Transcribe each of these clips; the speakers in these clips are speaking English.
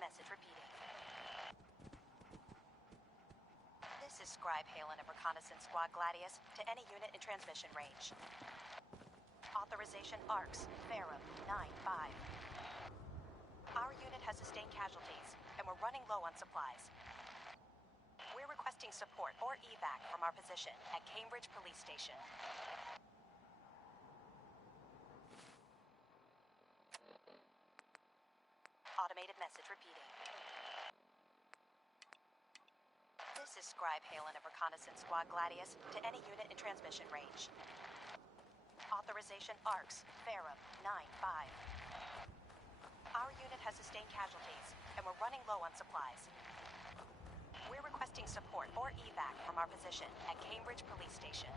message repeating. This is Scribe Halen of Reconnaissance Squad Gladius to any unit in transmission range. Authorization ARCS, Ferrum 9-5. Our unit has sustained casualties, and we're running low on supplies. We're requesting support or evac from our position at Cambridge Police Station. Automated message repeating. This is Scribe Halen of Reconnaissance Squad Gladius to any unit in transmission range. Authorization ARCS, Ferrum 9-5. Our unit has sustained casualties, and we're running low on supplies. We're requesting support or evac from our position at Cambridge Police Station.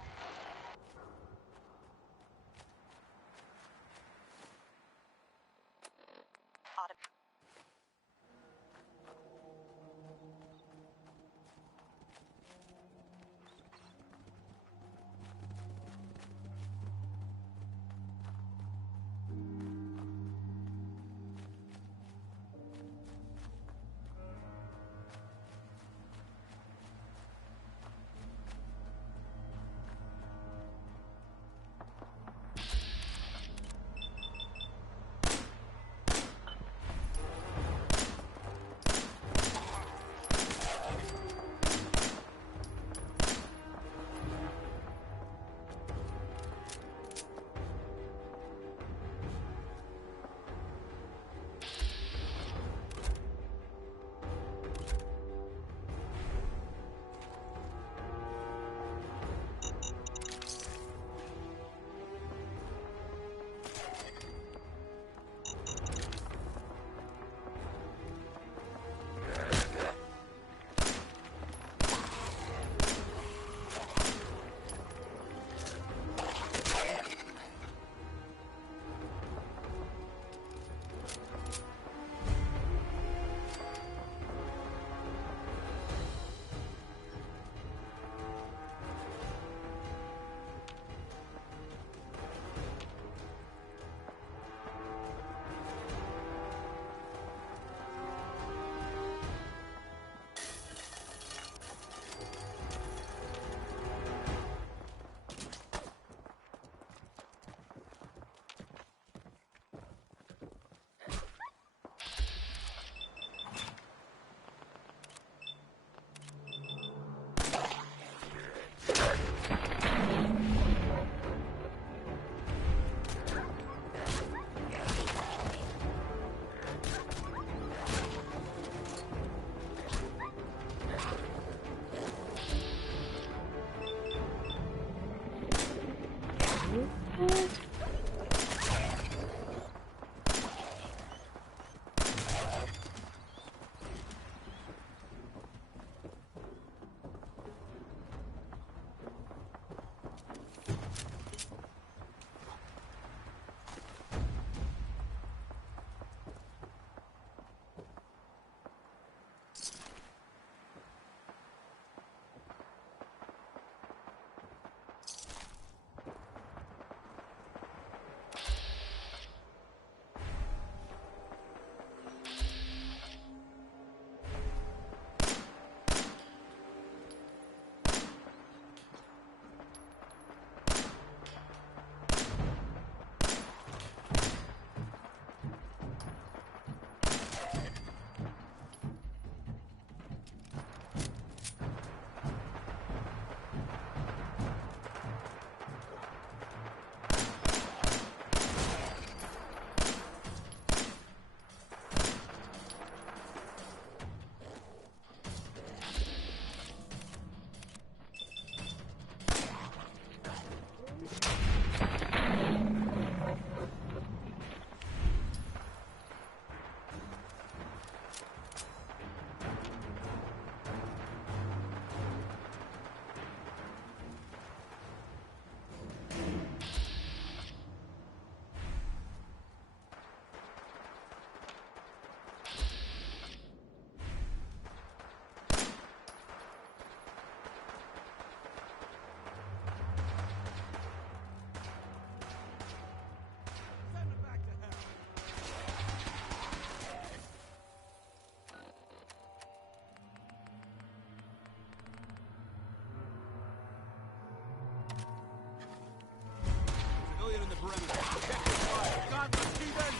perimeter. Check the fire. Got him, Steven!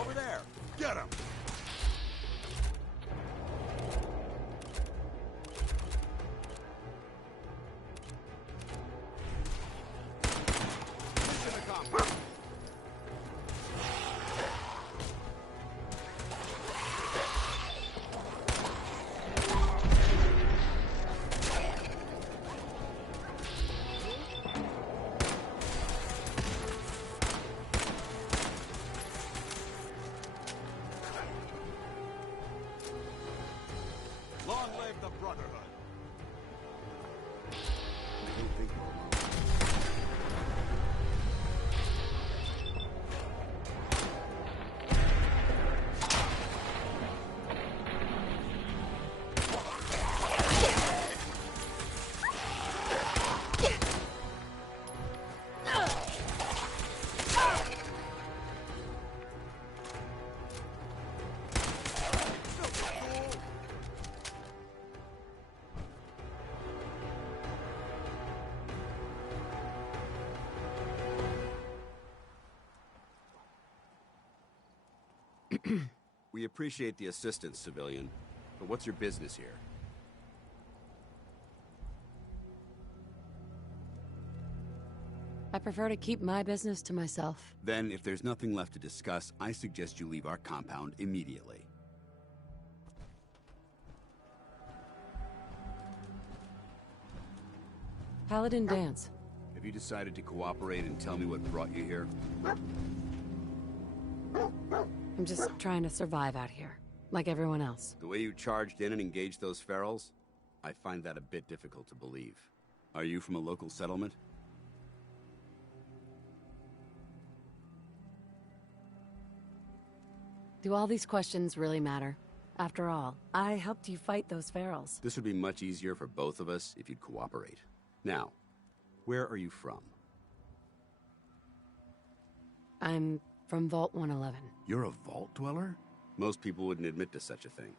Over there. Get him! Mission accomplished. Long live the Brotherhood! I don't think we're alone. We appreciate the assistance, civilian, but what's your business here? I prefer to keep my business to myself. Then, if there's nothing left to discuss, I suggest you leave our compound immediately. Paladin Danse. Have you decided to cooperate and tell me what brought you here? I'm just trying to survive out here, like everyone else. The way you charged in and engaged those ferals? I find that a bit difficult to believe. Are you from a local settlement? Do all these questions really matter? After all, I helped you fight those ferals. This would be much easier for both of us if you'd cooperate. Now, where are you from? I'm from Vault 111. You're a vault dweller? Most people wouldn't admit to such a thing.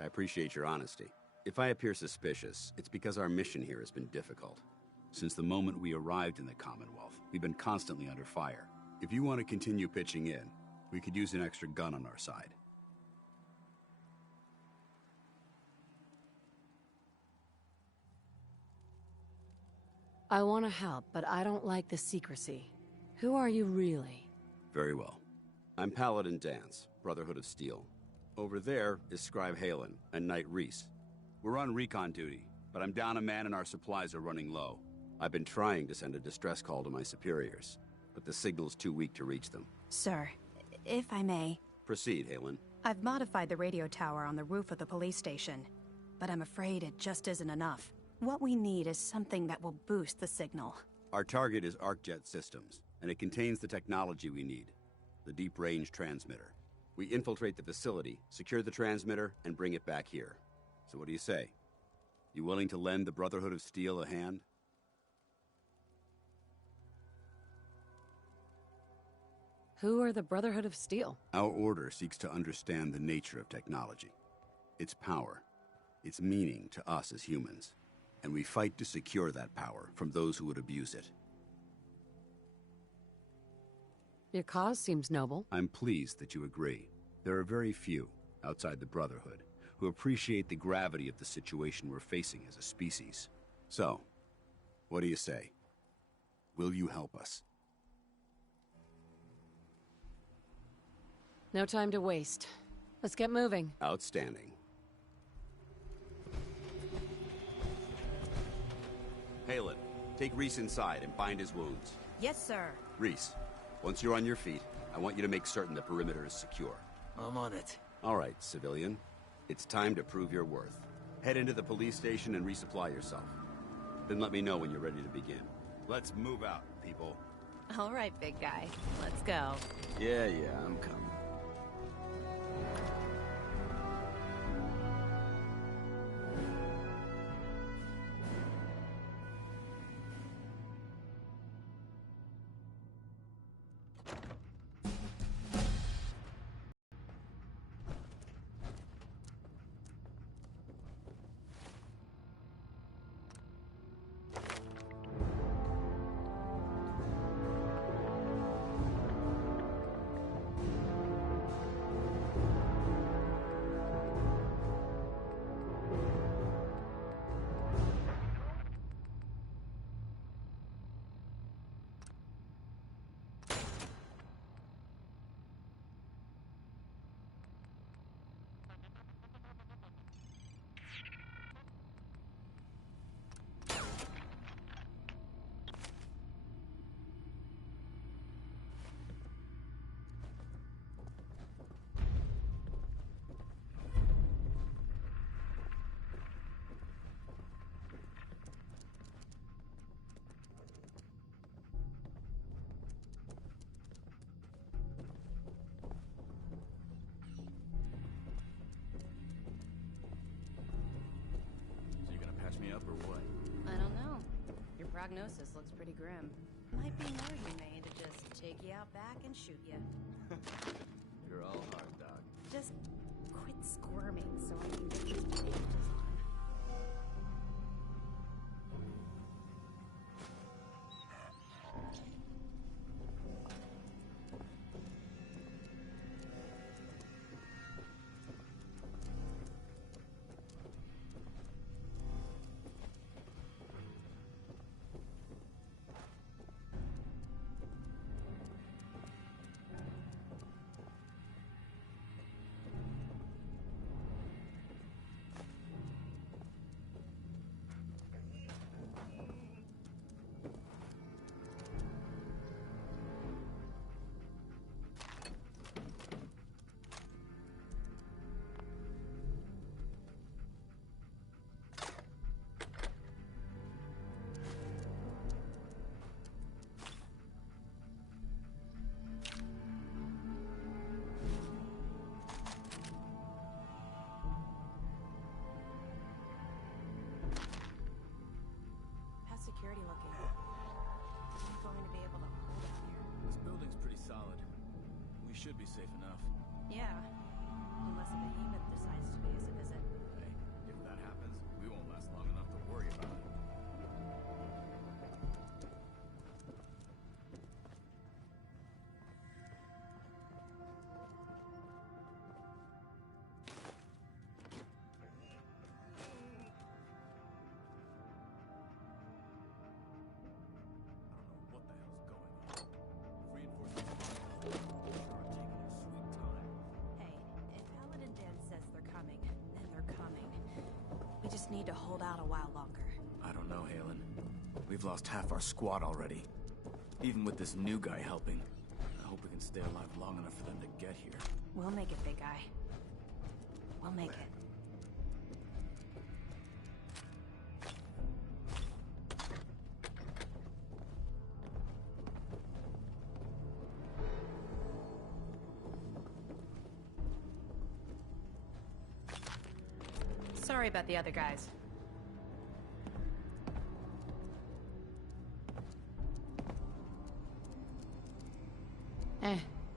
I appreciate your honesty. If I appear suspicious, it's because our mission here has been difficult. Since the moment we arrived in the Commonwealth, we've been constantly under fire. If you want to continue pitching in, we could use an extra gun on our side. I want to help, but I don't like the secrecy. Who are you really? Very well. I'm Paladin Danse, Brotherhood of Steel. Over there is Scribe Halen and Knight Reese. We're on recon duty, but I'm down a man and our supplies are running low. I've been trying to send a distress call to my superiors, but the signal's too weak to reach them. Sir, if I may. Proceed, Halen. I've modified the radio tower on the roof of the police station, but I'm afraid it just isn't enough. What we need is something that will boost the signal. Our target is ArcJet systems, and it contains the technology we need. The deep-range transmitter. We infiltrate the facility, secure the transmitter, and bring it back here. So what do you say? You willing to lend the Brotherhood of Steel a hand? Who are the Brotherhood of Steel? Our order seeks to understand the nature of technology. Its power, its meaning to us as humans. And we fight to secure that power from those who would abuse it. Your cause seems noble. I'm pleased that you agree. There are very few, outside the Brotherhood, who appreciate the gravity of the situation we're facing as a species. So, what do you say? Will you help us? No time to waste. Let's get moving. Outstanding. Halen, take Reese inside and bind his wounds. Yes, sir. Reese, once you're on your feet, I want you to make certain the perimeter is secure. I'm on it. All right, civilian. It's time to prove your worth. Head into the police station and resupply yourself. Then let me know when you're ready to begin. Let's move out, people. All right, big guy. Let's go. Yeah, I'm coming. up or what? I don't know. Your prognosis looks pretty grim. Might be more humane to just take you out back and shoot you. You're all hard, Doc. Just quit squirming so I can get these bandages on. Security looking. I'm going to be able to hold out here. This building's pretty solid. We should be safe enough. Yeah. Unless a behemoth decides to pay us a visit. Hey, if that happens, we won't last long enough to worry about it. Hey, if Paladin Danse says they're coming, then they're coming. We just need to hold out a while longer. I don't know, Halen. We've lost half our squad already. Even with this new guy helping. I hope we can stay alive long enough for them to get here. We'll make it, big guy. We'll make it. Sorry about the other guys.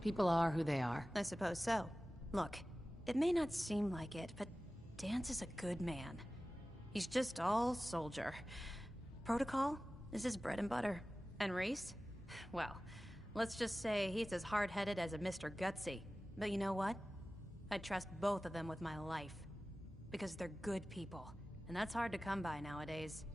People are who they are. I suppose so. Look, it may not seem like it, but Danse is a good man. He's just all soldier. Protocol is his bread and butter. And Reese? Well, let's just say he's as hard-headed as a Mr. Gutsy. But you know what? I trust both of them with my life. Because they're good people. And that's hard to come by nowadays.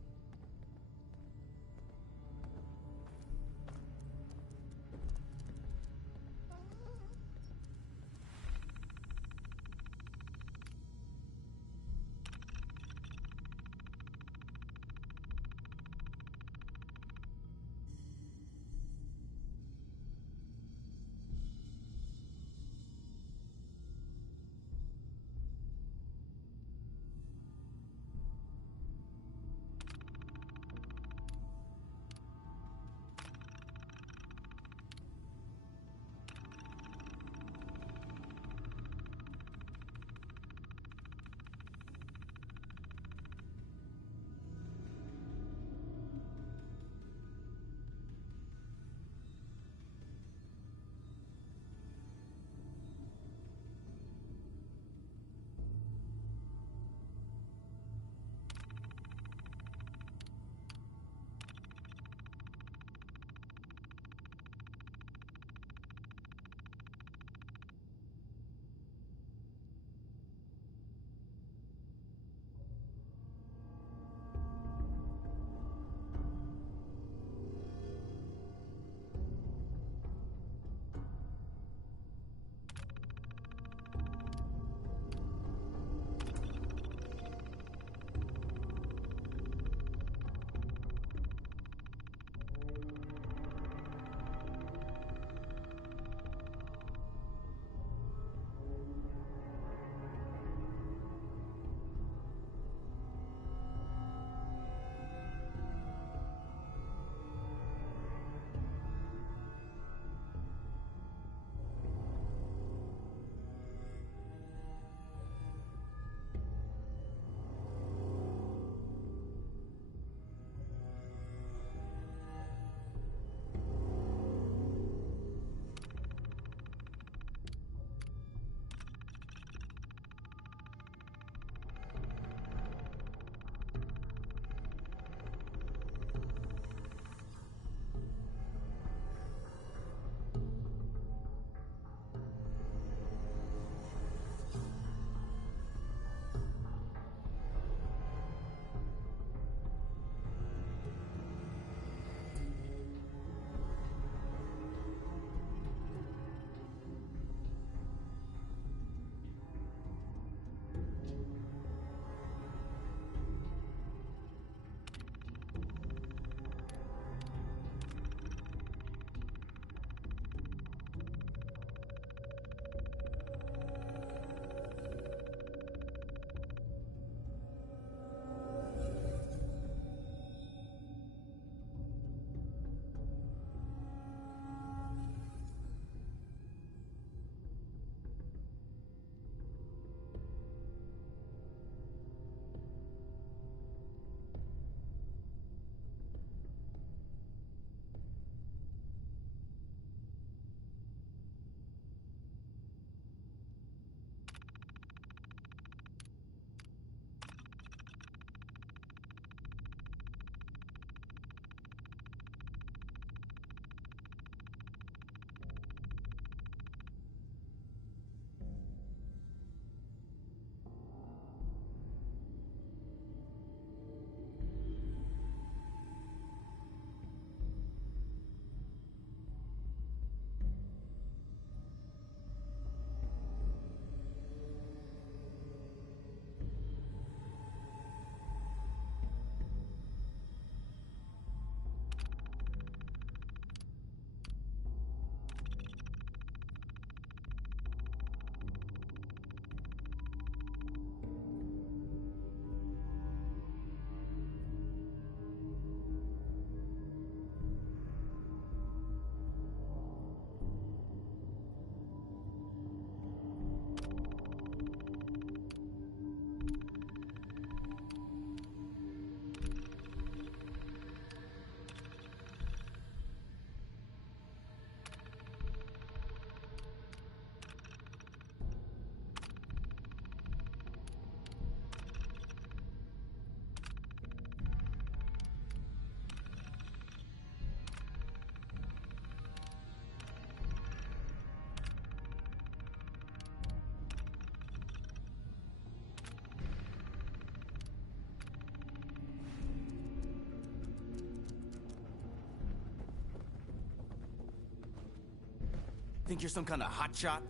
Think you're some kind of hotshot?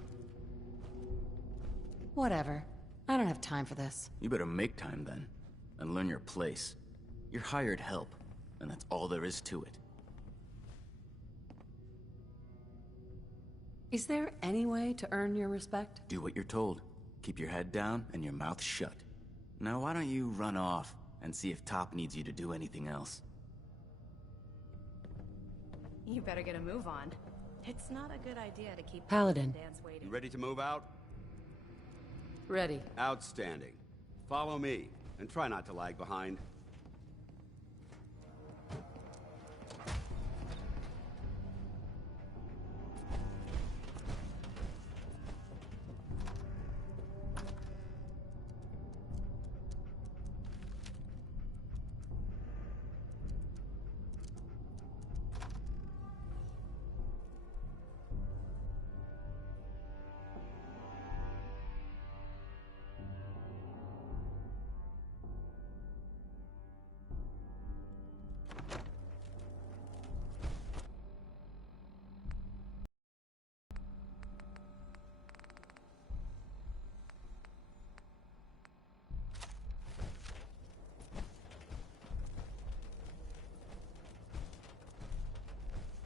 Whatever. I don't have time for this. You better make time then, and learn your place. You're hired help, and that's all there is to it. Is there any way to earn your respect? Do what you're told. Keep your head down and your mouth shut. Now why don't you run off and see if Top needs you to do anything else? You better get a move on. It's not a good idea to keep Paladin. Danse waiting. You ready to move out? Ready. Outstanding. Follow me, and try not to lag behind.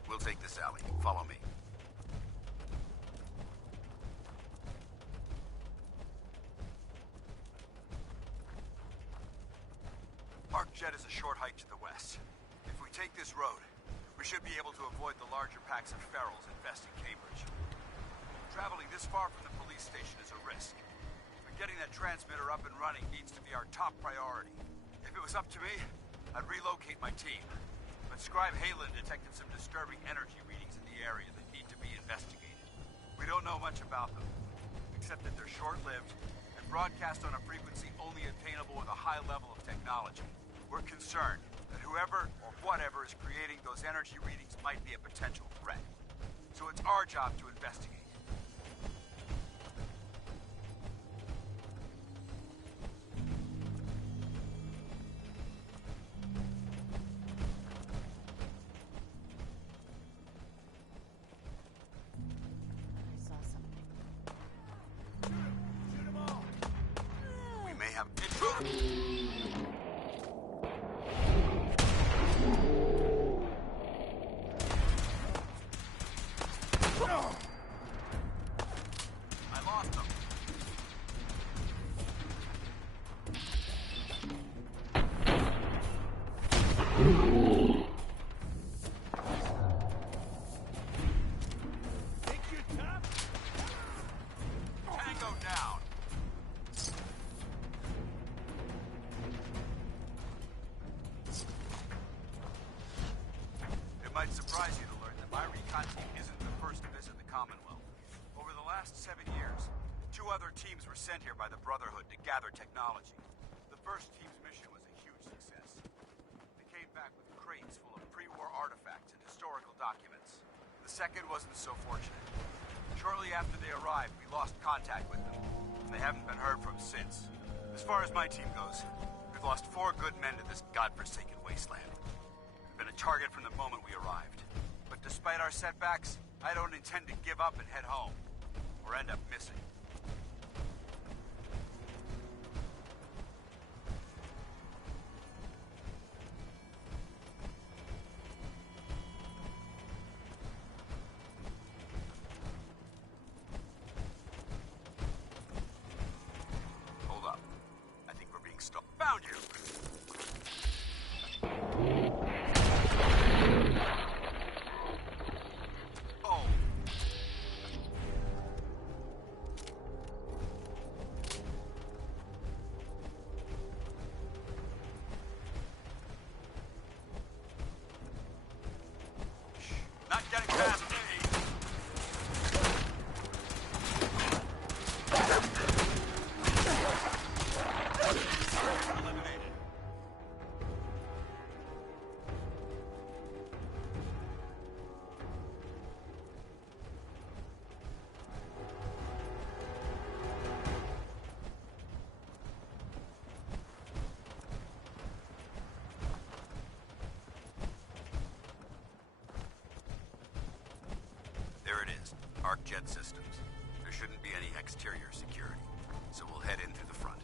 We'll take this alley. Follow me. ArcJet is a short hike to the west. If we take this road, we should be able to avoid the larger packs of ferals infesting Cambridge. Traveling this far from the police station is a risk, but getting that transmitter up and running needs to be our top priority. If it was up to me, I'd relocate my team. But Scribe Halen detected some disturbing energy readings in the area that need to be investigated. We don't know much about them, except that they're short-lived and broadcast on a frequency only attainable with a high level of technology. We're concerned that whoever or whatever is creating those energy readings might be a potential threat. So it's our job to investigate. We may have I lost them. Tango down. It might surprise you to learn that my Recon team isn't the first to visit the Commonwealth. Over the last 7 years, 2 other teams were sent here by the Brotherhood to gather technology. The first team's mission was a huge success. They came back with crates full of pre-war artifacts and historical documents. The second wasn't so fortunate. Shortly after they arrived, we lost contact with them, and they haven't been heard from since. As far as my team goes, we've lost 4 good men to this godforsaken wasteland. We've been a target from the moment we arrived. But despite our setbacks, I don't intend to give up and head home, or end up missing. Hold up. I think we're being stalked. Found you! Oh. Not getting past me. Eliminated. ArcJet systems. There shouldn't be any exterior security, so we'll head in through the front.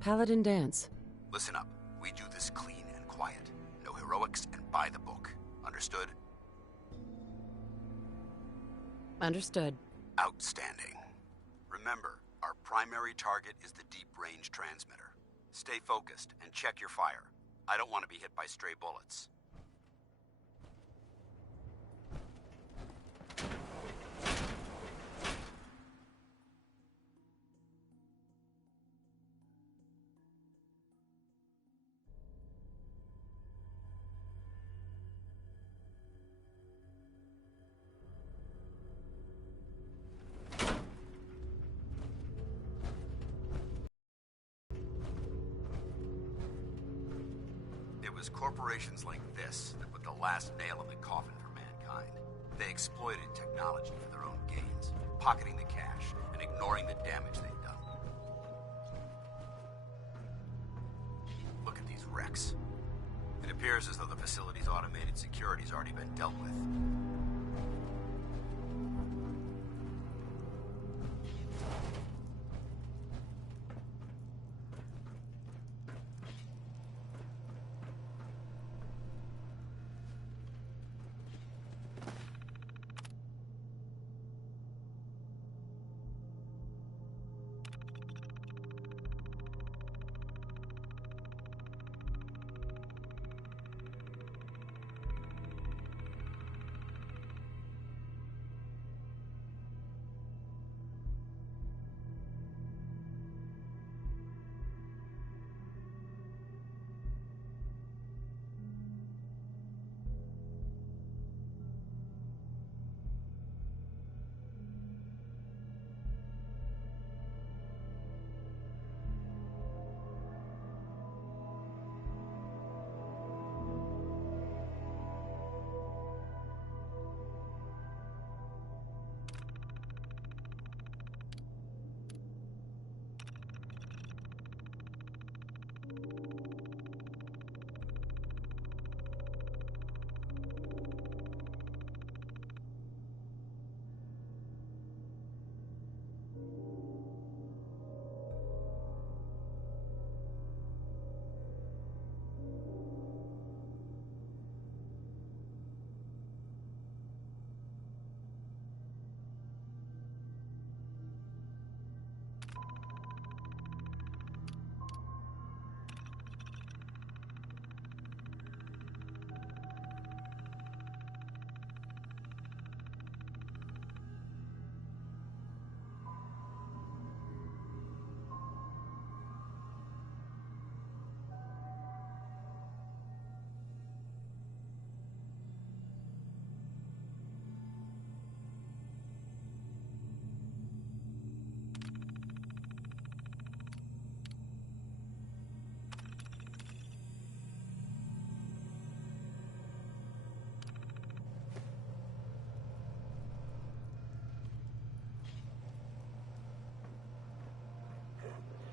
Paladin Danse. Listen up. We do this clean and quiet. No heroics and by the book. Understood? Understood. Outstanding. Remember, our primary target is the deep-range transmitter. Stay focused and check your fire. I don't want to be hit by stray bullets. It was corporations like this that put the last nail in the coffin for mankind. They exploited technology for their own gains, pocketing the cash and ignoring the damage they'd done. Look at these wrecks. It appears as though the facility's automated security's already been dealt with.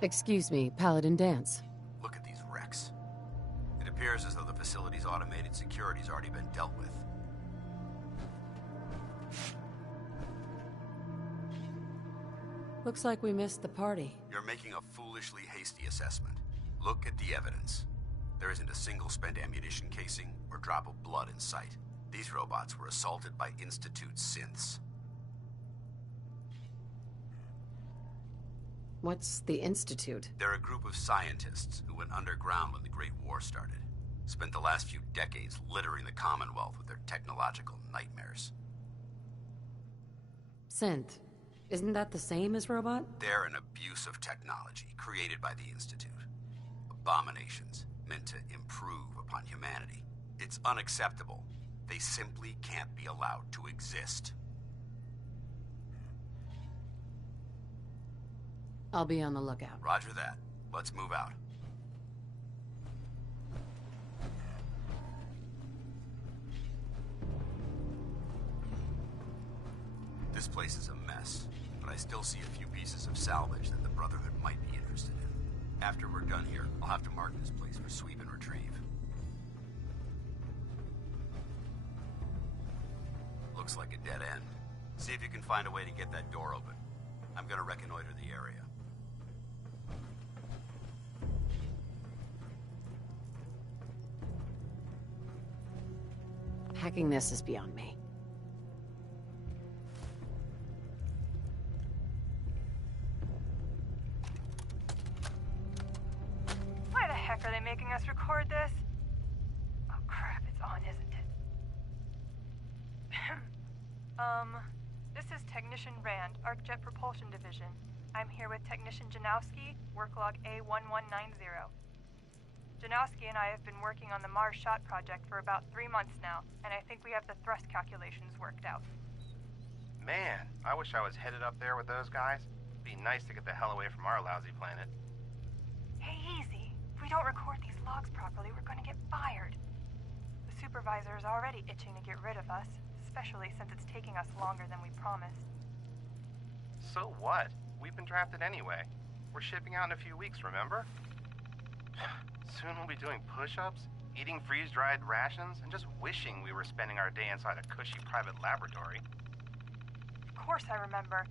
Excuse me, Paladin Danse. Look at these wrecks. It appears as though the facility's automated security's already been dealt with. Looks like we missed the party. You're making a foolishly hasty assessment. Look at the evidence. There isn't a single spent ammunition casing or drop of blood in sight. These robots were assaulted by Institute synths. What's the Institute? They're a group of scientists who went underground when the Great War started. Spent the last few decades littering the Commonwealth with their technological nightmares. Synth. Isn't that the same as robot? They're an abuse of technology created by the Institute. Abominations meant to improve upon humanity. It's unacceptable. They simply can't be allowed to exist. I'll be on the lookout. Roger that. Let's move out. This place is a mess, but I still see a few pieces of salvage that the Brotherhood might be interested in. After we're done here, I'll have to mark this place for sweep and retrieve. Looks like a dead end. See if you can find a way to get that door open. I'm gonna reconnoiter the area. Hacking this is beyond me. Why the heck are they making us record this? Oh crap, it's on, isn't it? This is Technician Rand, ArcJet Propulsion Division. I'm here with Technician Janowski, work log A1190. Janowski and I have been working on the Mars Shot project for about 3 months now, and I think we have the thrust calculations worked out. Man, I wish I was headed up there with those guys. Be nice to get the hell away from our lousy planet. Hey, easy. If we don't record these logs properly, we're gonna get fired. The supervisor is already itching to get rid of us, especially since it's taking us longer than we promised. So what? We've been drafted anyway. We're shipping out in a few weeks, remember? Soon we'll be doing push-ups, eating freeze-dried rations, and just wishing we were spending our day inside a cushy private laboratory. Of course I remember.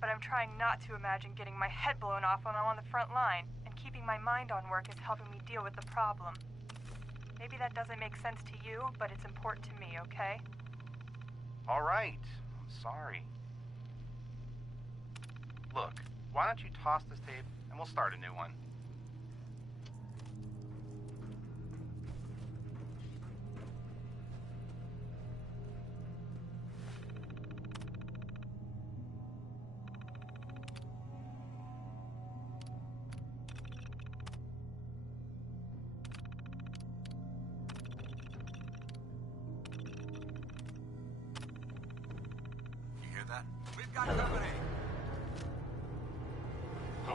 But I'm trying not to imagine getting my head blown off when I'm on the front line, and keeping my mind on work is helping me deal with the problem. Maybe that doesn't make sense to you, but it's important to me, okay? All right. I'm sorry. Look, why don't you toss this tape and we'll start a new one. You hear that? We've got company!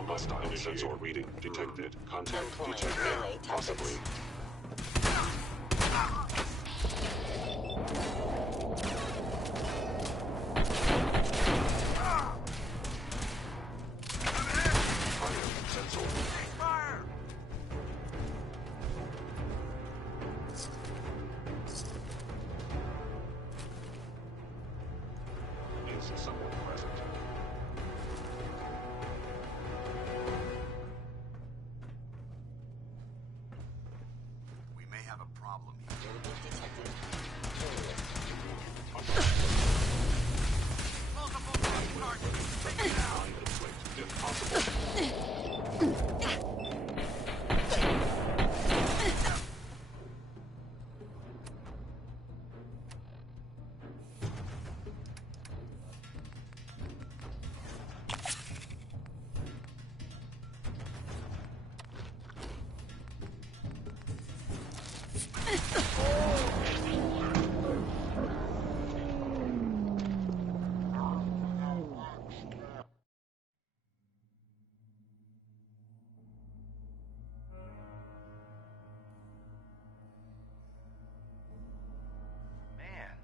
Hostile sensor reading detected. Contact detected. Possibly. Sensor. Fire! Is someone present? We may have a problem here. Multiple targets! Take it out! Line inflict, if possible.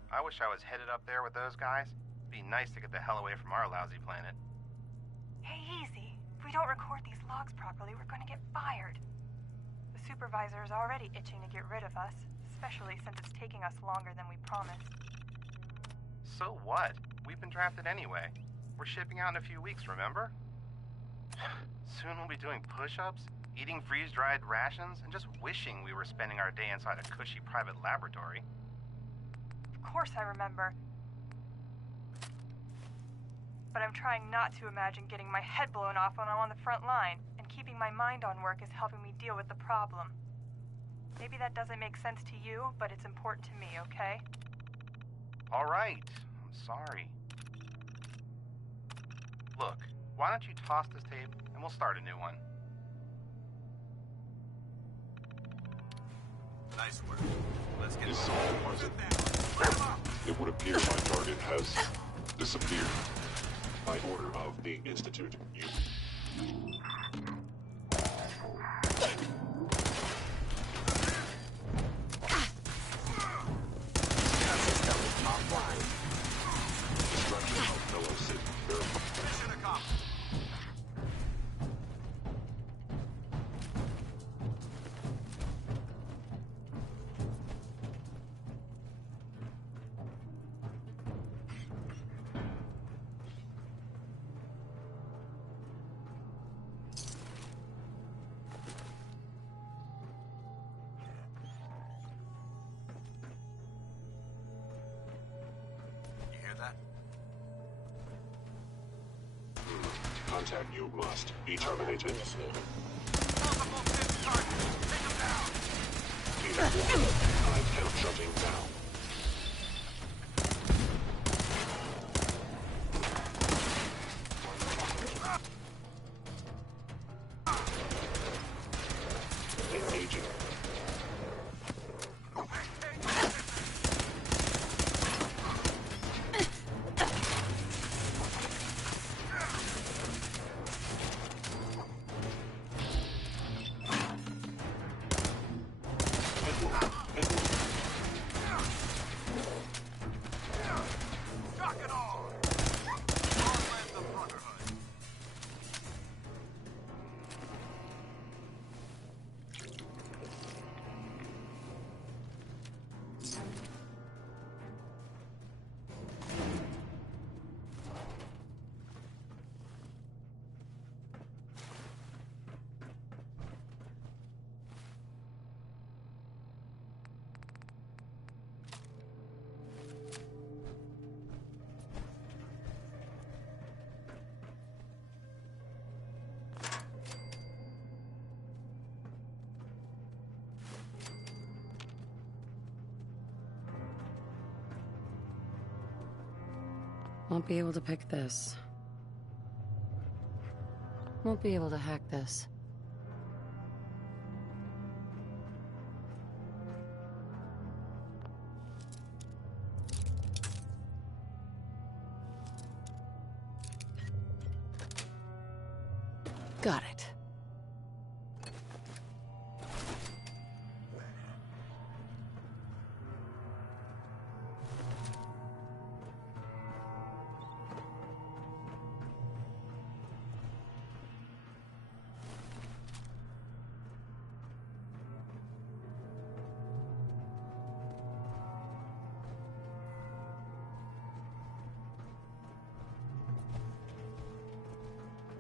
I wish I was headed up there with those guys. Be nice to get the hell away from our lousy planet. Hey, easy. If we don't record these logs properly, we're gonna get fired. The supervisor is already itching to get rid of us, especially since it's taking us longer than we promised. So what? We've been drafted anyway. We're shipping out in a few weeks, remember? Soon we'll be doing push-ups, eating freeze-dried rations, and just wishing we were spending our day inside a cushy private laboratory. Of course I remember. But I'm trying not to imagine getting my head blown off when I'm on the front line, and keeping my mind on work is helping me deal with the problem. Maybe that doesn't make sense to you, but it's important to me, okay? All right. I'm sorry. Look, why don't you toss this tape and we'll start a new one. Nice work. Let's get Is it. someone present? It would appear my target has disappeared. By order of the Institute, you... Top one. contact, you must be terminated. Multiple fifth targets. Take them down. Unit 1, I count shutting down. Engaging. Shock it all. Drumlin the Brotherhood. Won't be able to pick this. Won't be able to hack this. Got it.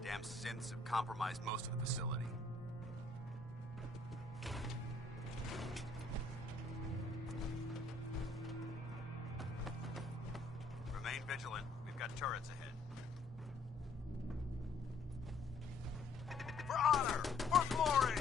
Damn synths have compromised most of the facility. Remain vigilant. We've got turrets ahead. For honor! For glory!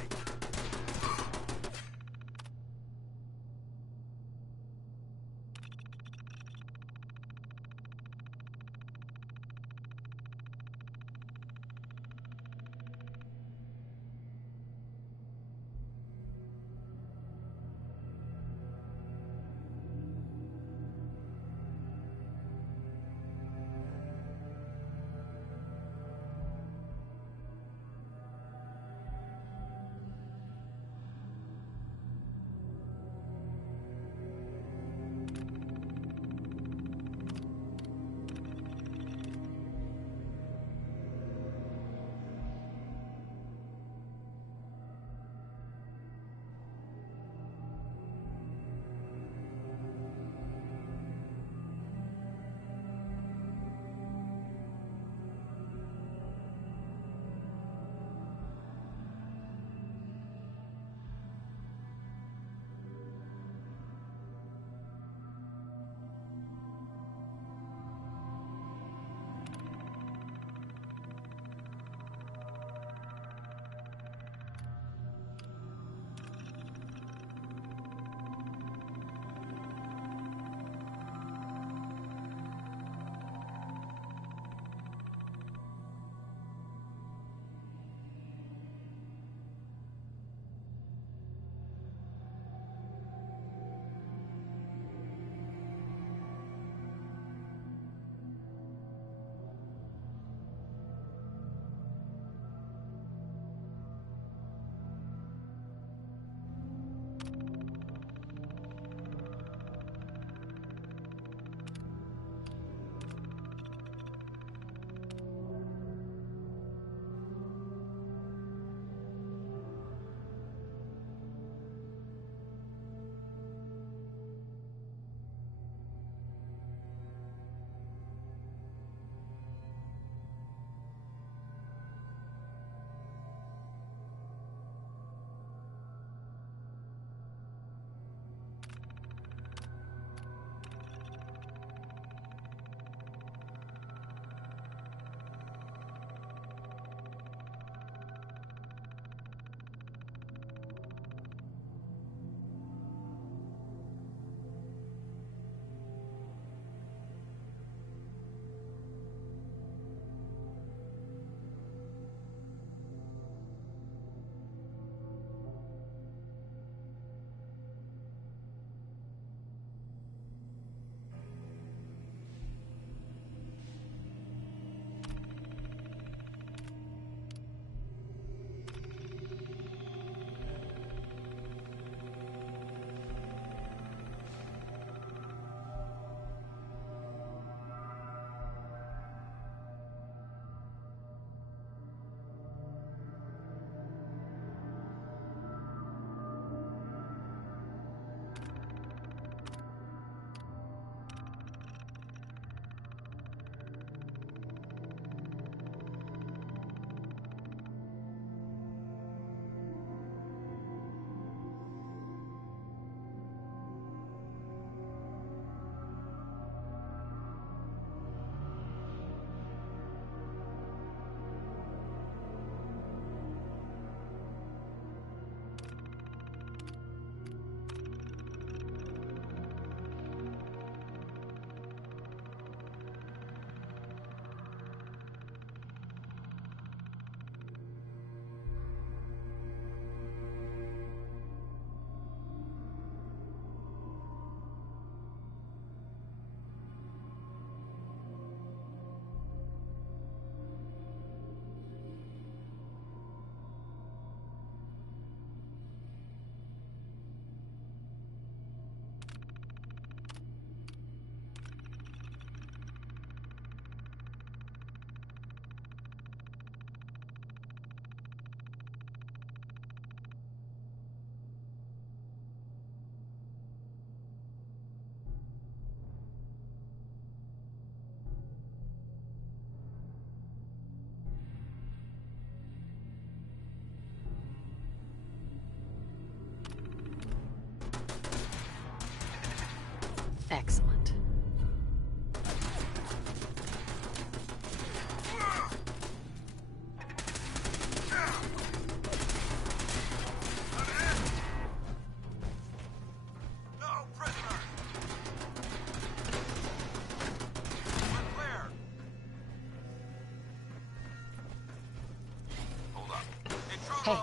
Hey.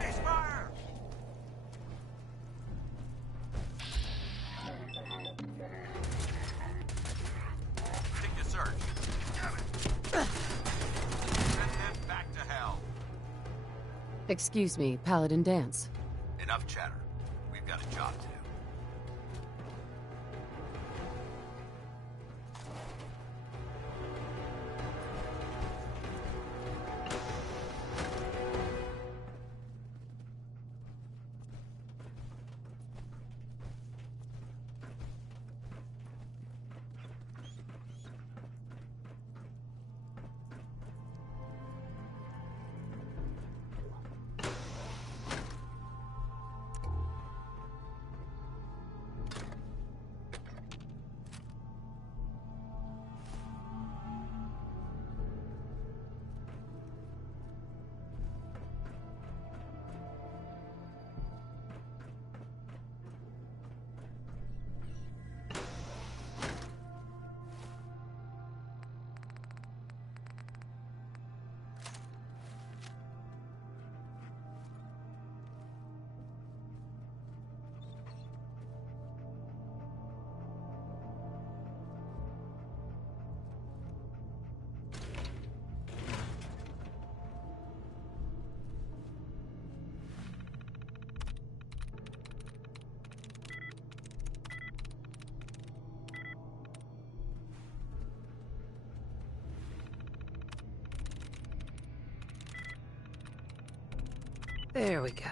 Ceasefire! Take the search. Damn it. Send them back to hell. Excuse me, Paladin Danse. Enough chatter. We've got a job to do. There we go.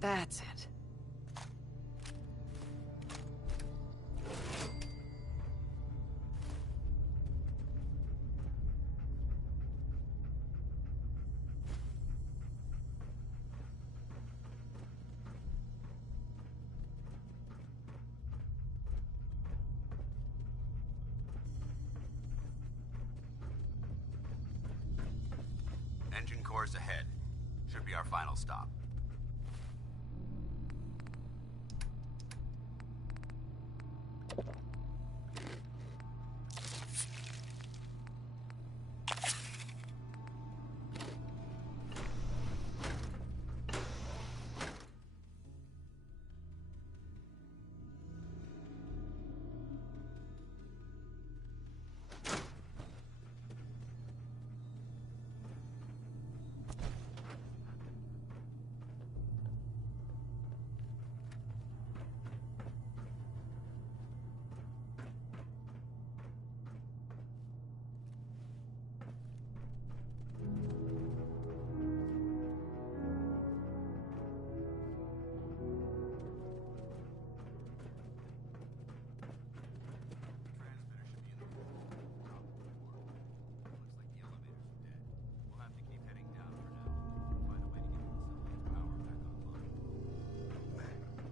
That's it. Engine cores ahead. Should be our final stop.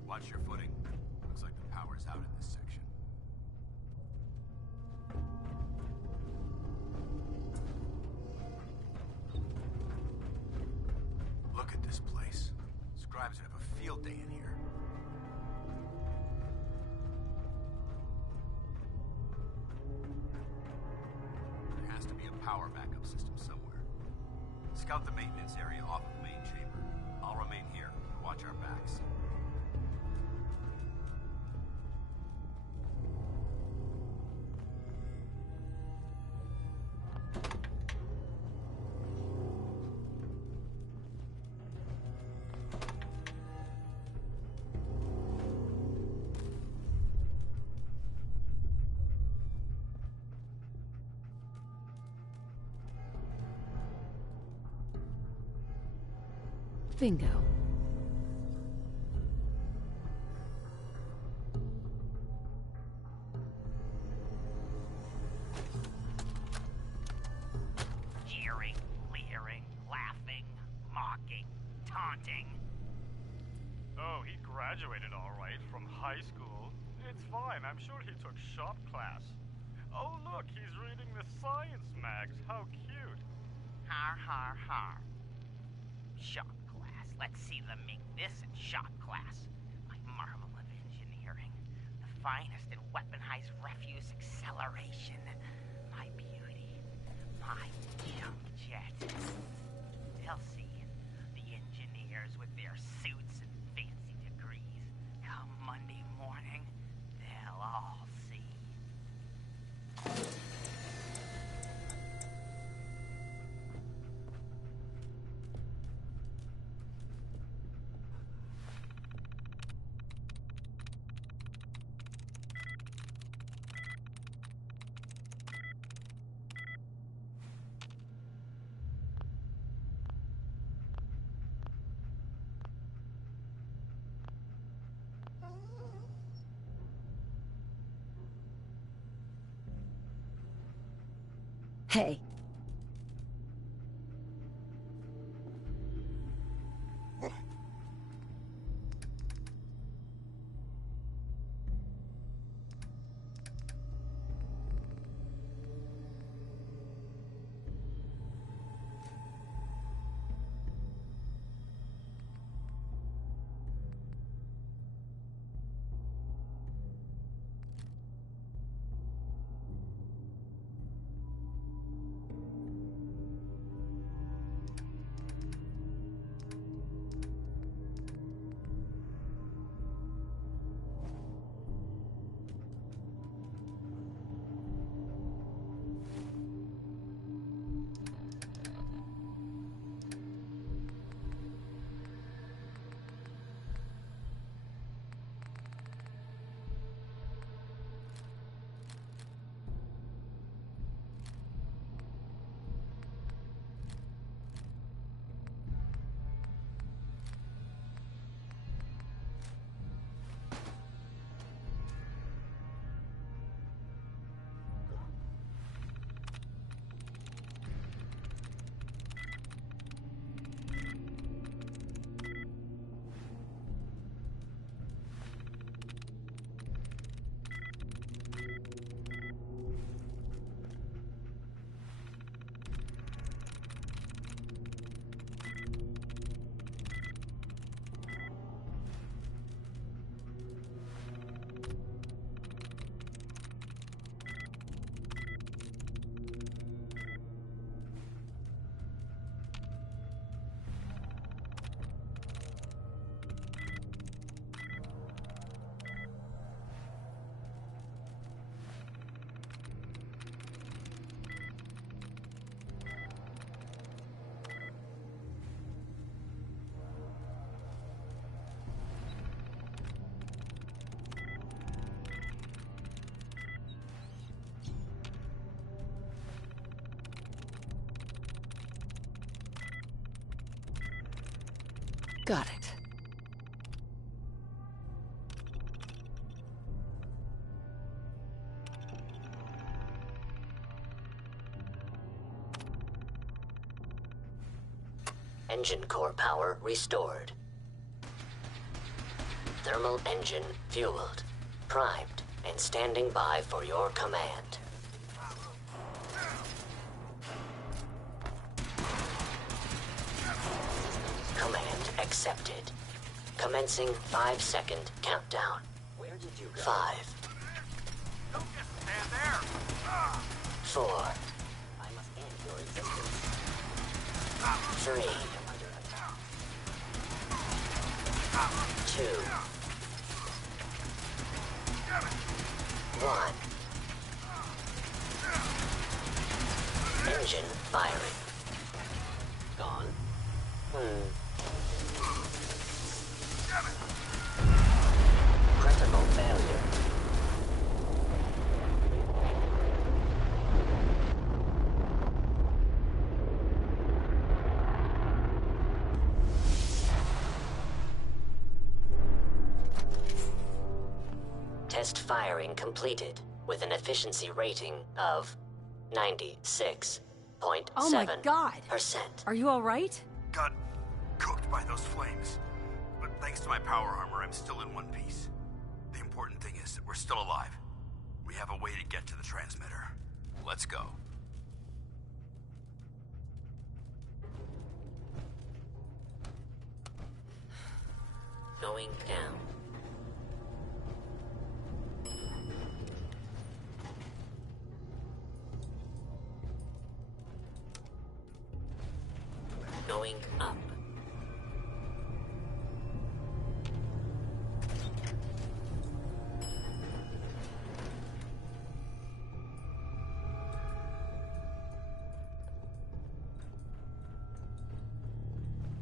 Watch your footing. Looks like the power's out in this section. Look at this place. Scribes would have a field day in here. There has to be a power backup system somewhere. Scout the maintenance area off of the main chamber. I'll remain here and watch our backs. Bingo. Oh, he graduated all right from high school. It's fine, I'm sure he took shop class. Oh look, he's reading the science mags. How cute. Har har har. Shop class. Let's see them make this in shop class. My marvel of engineering. The finest in weaponized refuse acceleration. My beauty. My jump jet. They'll see. The engineers with their suits and fancy degrees. Come Monday morning, they'll all see. Hey. Got it. Engine core power restored. Thermal engine fueled, primed, and standing by for your command. Command accepted. Commencing 5-second countdown. Where did you go? 5. Don't just stand there! 4. I must end your existence. 3. 2. 1. Engine firing. Gone. Critical failure. Test firing completed with an efficiency rating of 96.7%. Oh my God! Are you all right? Got cooked by those flames. But thanks to my power armor, I'm still in one piece. The important thing is that we're still alive. We have a way to get to the transmitter. Let's go. Going down. Going up.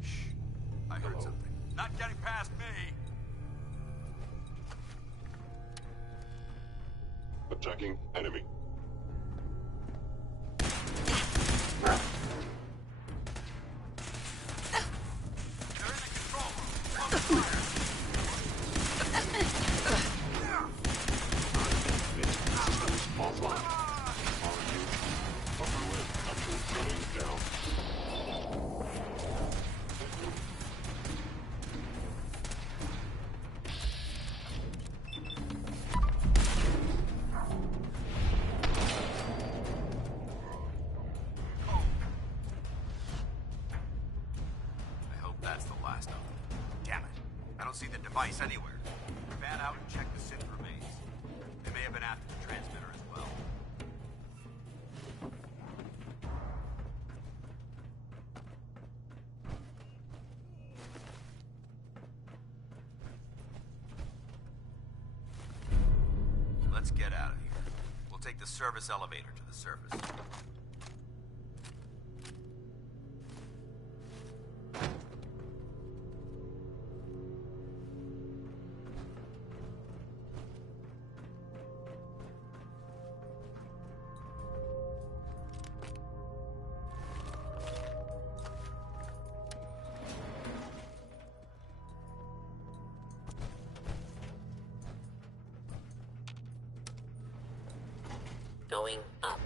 Shh. I heard something. Not getting past me! Attacking enemy. They're in the control room. On the fire. Systems offline. RU. Upper lid actually shutting down. I hope that's the last of them. Damn it. I don't see the device anywhere. Fan out and check the synth remains. They may have been after the transmitter as well. Let's get out of here. We'll take the service elevator to the surface. Going up.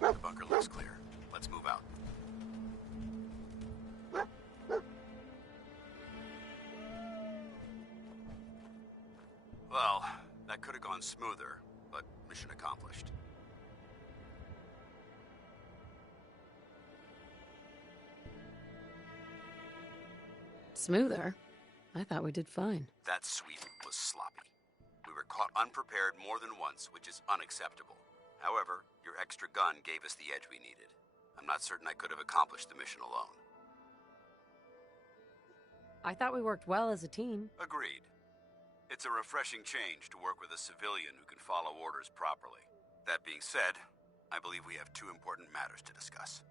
The bunker looks clear. Let's move out. Well, that could have gone smoother, but mission accomplished. Smoother? I thought we did fine. That sweep was sloppy. We were caught unprepared more than once, which is unacceptable. However, your extra gun gave us the edge we needed. I'm not certain I could have accomplished the mission alone. I thought we worked well as a team. Agreed. It's a refreshing change to work with a civilian who can follow orders properly. That being said, I believe we have two important matters to discuss.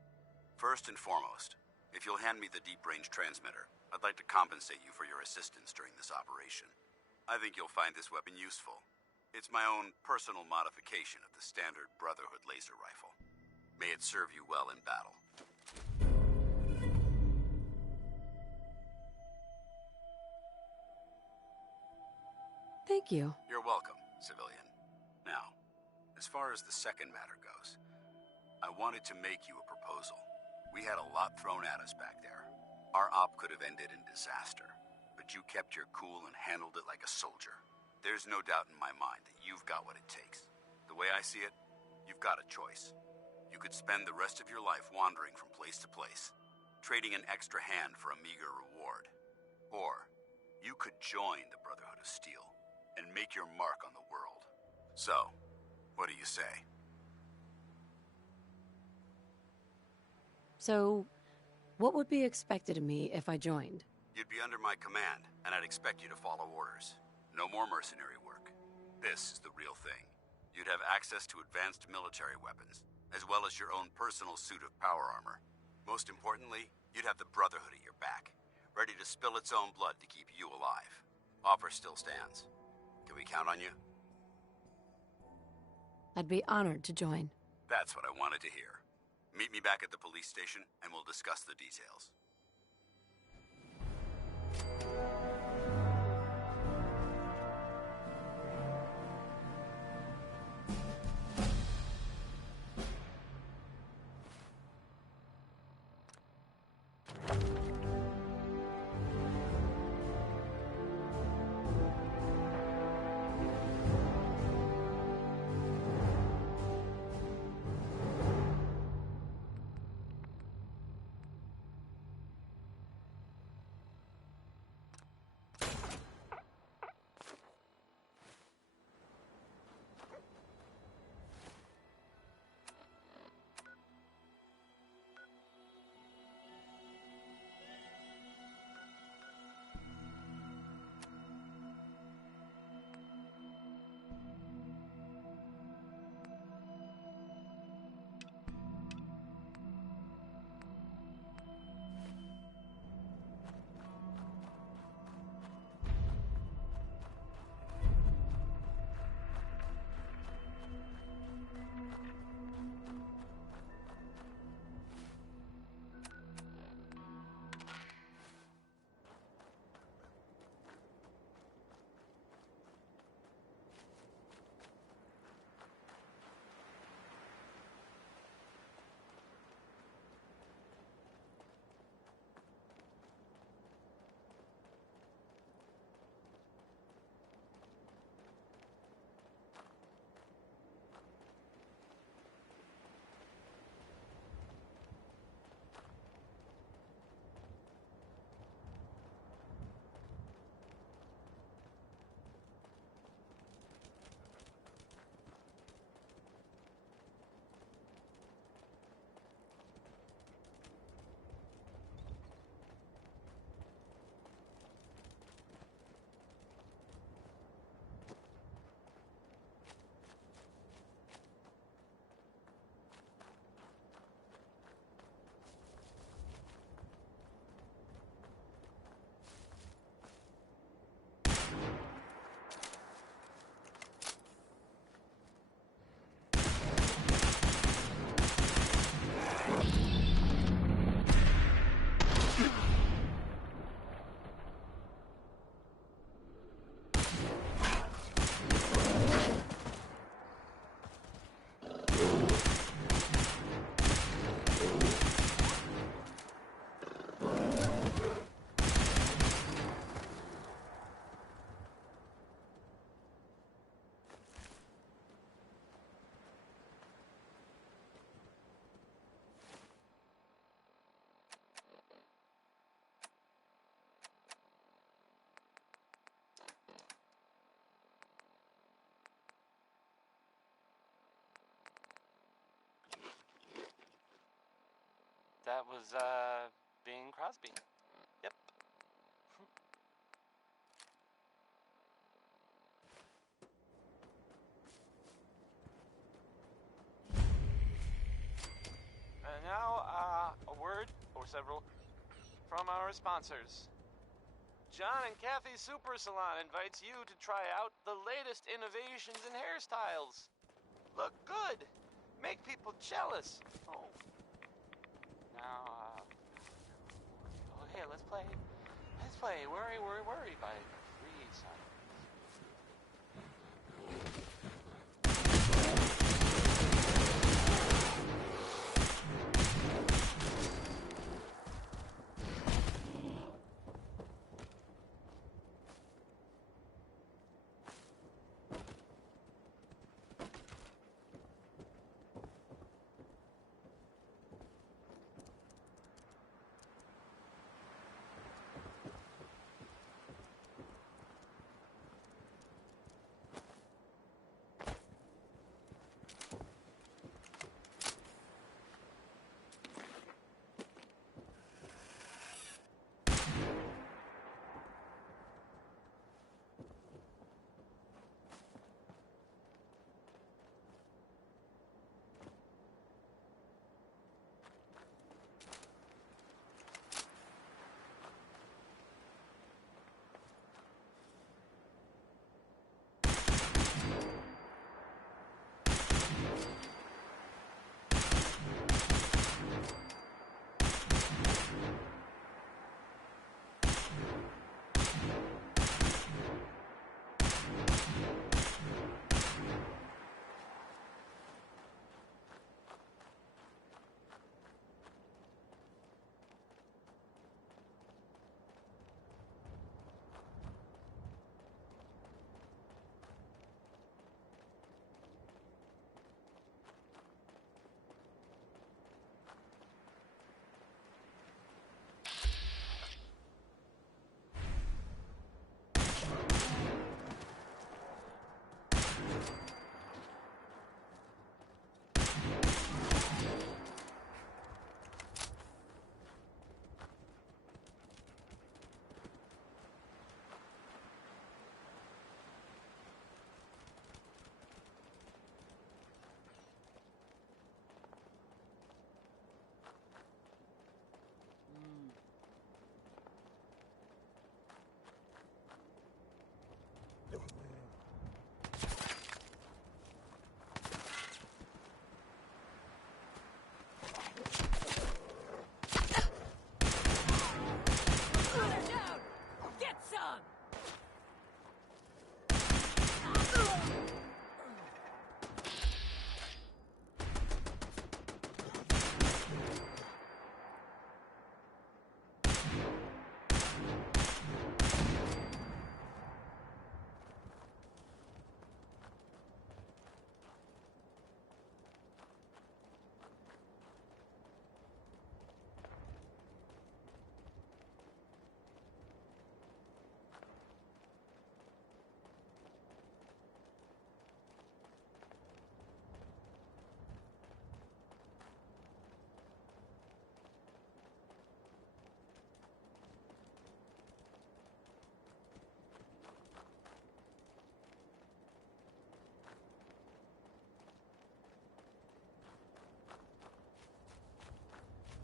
First and foremost, if you'll hand me the deep-range transmitter, I'd like to compensate you for your assistance during this operation. I think you'll find this weapon useful. It's my own personal modification of the standard Brotherhood laser rifle. May it serve you well in battle. Thank you. You're welcome, civilian. Now, as far as the second matter goes, I wanted to make you a proposal. We had a lot thrown at us back there. Our op could have ended in disaster, but you kept your cool and handled it like a soldier. There's no doubt in my mind that you've got what it takes. The way I see it, you've got a choice. You could spend the rest of your life wandering from place to place, trading an extra hand for a meager reward. Or, you could join the Brotherhood of Steel and make your mark on the world. So, what do you say? So, what would be expected of me if I joined? You'd be under my command, and I'd expect you to follow orders. No more mercenary work. This is the real thing. You'd have access to advanced military weapons, as well as your own personal suit of power armor. Most importantly, you'd have the Brotherhood at your back, ready to spill its own blood to keep you alive. Offer still stands. Can we count on you? I'd be honored to join. That's what I wanted to hear. Meet me back at the police station, and we'll discuss the details. That was, Bing Crosby. Yep. And now, a word, or several, from our sponsors. John and Kathy's Super Salon invites you to try out the latest innovations in hairstyles. Look good. Make people jealous. Oh. Now, oh, hey, let's play. Let's play Worry, Worry, Worry by Free Son.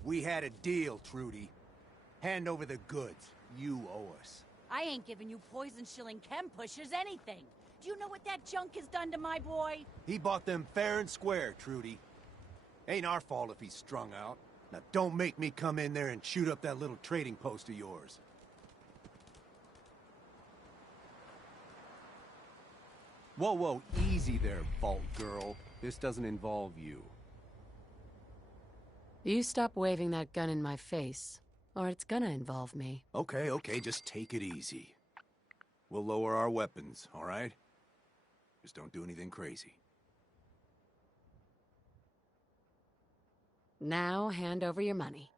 We had a deal, Trudy. Hand over the goods. You owe us. I ain't giving you poison-shilling chem pushers anything. Do you know what that junk has done to my boy? He bought them fair and square, Trudy. Ain't our fault if he's strung out. Now don't make me come in there and shoot up that little trading post of yours. Whoa, whoa, easy there, Vault Girl. This doesn't involve you. You stop waving that gun in my face, or it's gonna involve me. Okay, okay, just take it easy. We'll lower our weapons, all right? Just don't do anything crazy. Now hand over your money.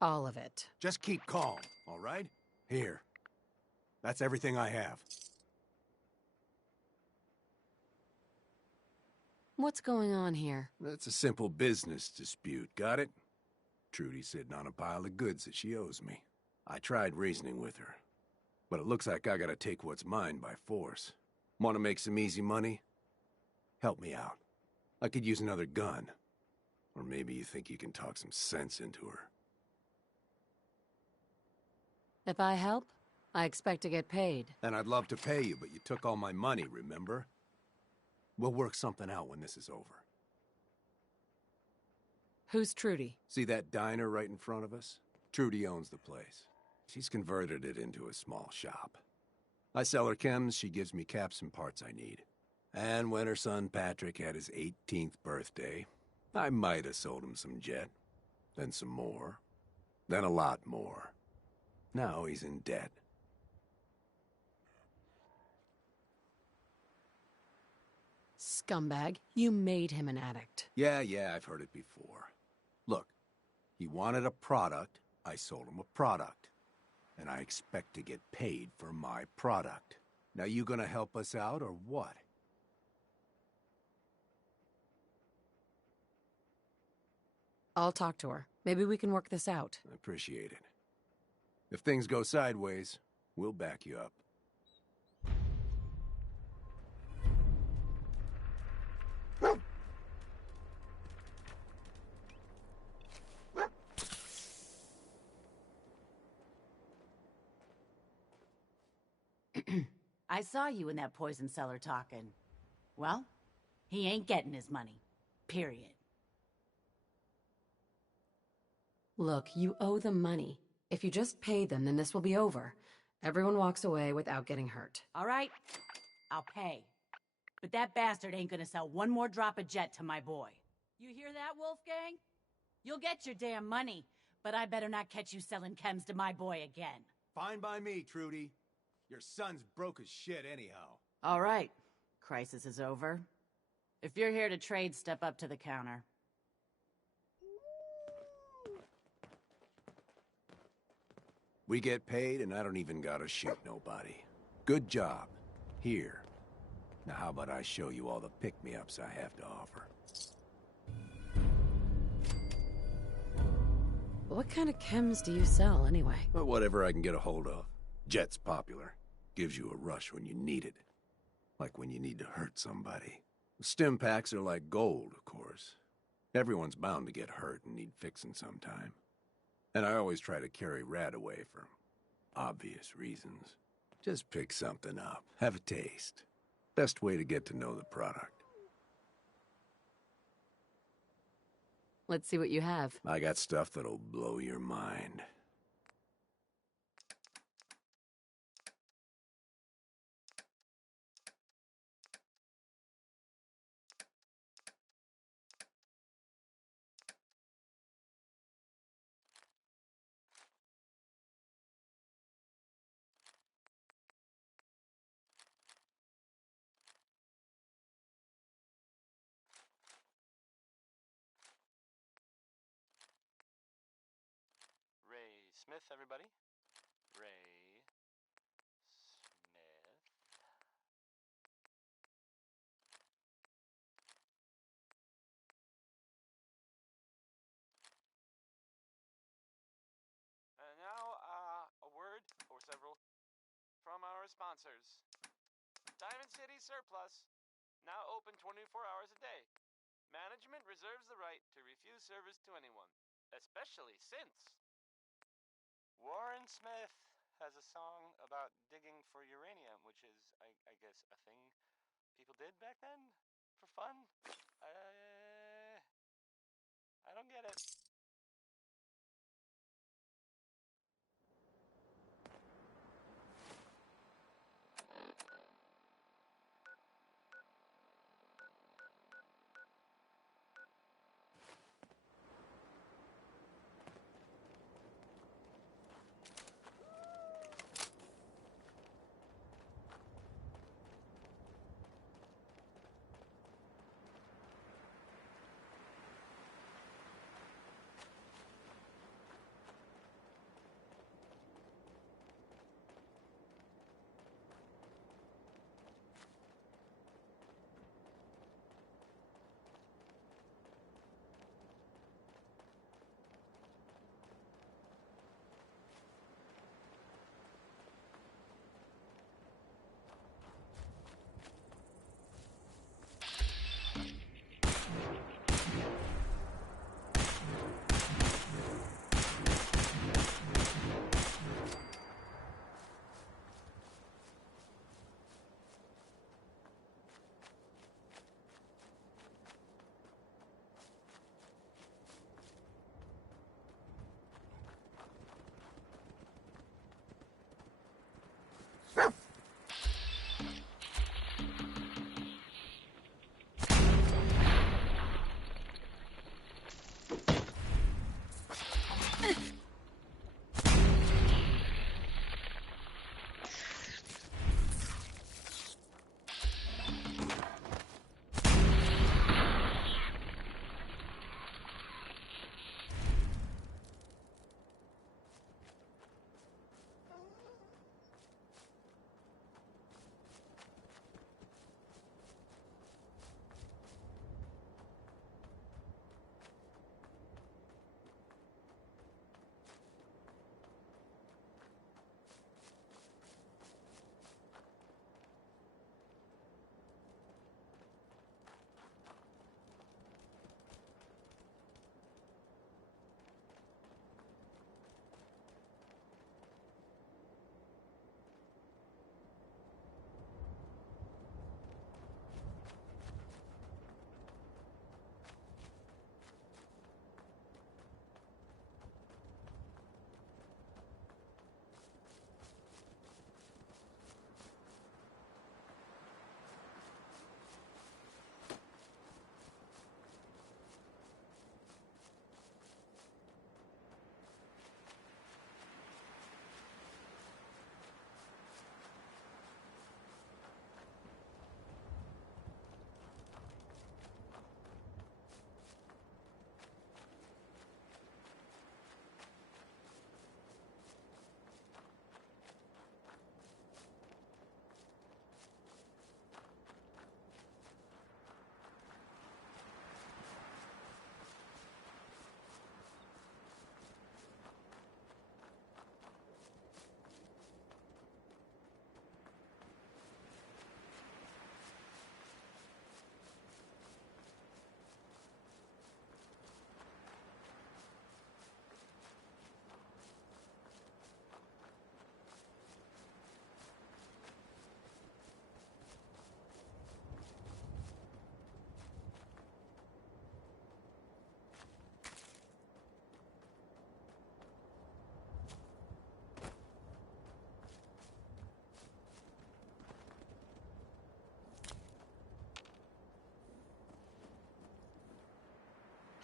All of it. Just keep calm, all right? Here. That's everything I have. What's going on here? It's a simple business dispute, got it? Trudy's sitting on a pile of goods that she owes me. I tried reasoning with her, but it looks like I gotta take what's mine by force. Want to make some easy money? Help me out. I could use another gun. Or maybe you think you can talk some sense into her. If I help, I expect to get paid. And I'd love to pay you, but you took all my money, remember? We'll work something out when this is over. Who's Trudy? See that diner right in front of us? Trudy owns the place. She's converted it into a small shop. I sell her chems, she gives me caps and parts I need. And when her son Patrick had his 18th birthday, I might have sold him some jet. Then some more. Then a lot more. Now he's in debt. Scumbag, you made him an addict. Yeah, I've heard it before. Look, he wanted a product, I sold him a product. And I expect to get paid for my product. Now you gonna help us out, or what? I'll talk to her. Maybe we can work this out. I appreciate it. If things go sideways, we'll back you up. I saw you in that poison cellar talking. Well, he ain't getting his money. Period. Look, you owe them money. If you just pay them, then this will be over. Everyone walks away without getting hurt. All right, I'll pay. But that bastard ain't gonna sell one more drop of jet to my boy. You hear that, Wolfgang? You'll get your damn money, but I better not catch you selling chems to my boy again. Fine by me, Trudy. Your son's broke as shit anyhow. All right, crisis is over. If you're here to trade, step up to the counter. We get paid, and I don't even gotta shoot nobody. Good job. Here. Now how about I show you all the pick-me-ups I have to offer? What kind of chems do you sell, anyway? Well, whatever I can get a hold of. Jet's popular. Gives you a rush when you need it. Like when you need to hurt somebody. Stim packs are like gold, of course. Everyone's bound to get hurt and need fixing sometime. And I always try to carry Rad away for obvious reasons. Just pick something up. Have a taste. Best way to get to know the product. Let's see what you have. I got stuff that'll blow your mind. Smith, everybody. Ray Smith. And now, a word or several from our sponsors. Diamond City Surplus, now open 24 hours a day. Management reserves the right to refuse service to anyone. especially since Warren Smith has a song about digging for uranium, which is, I guess, a thing people did back then for fun. I don't get it.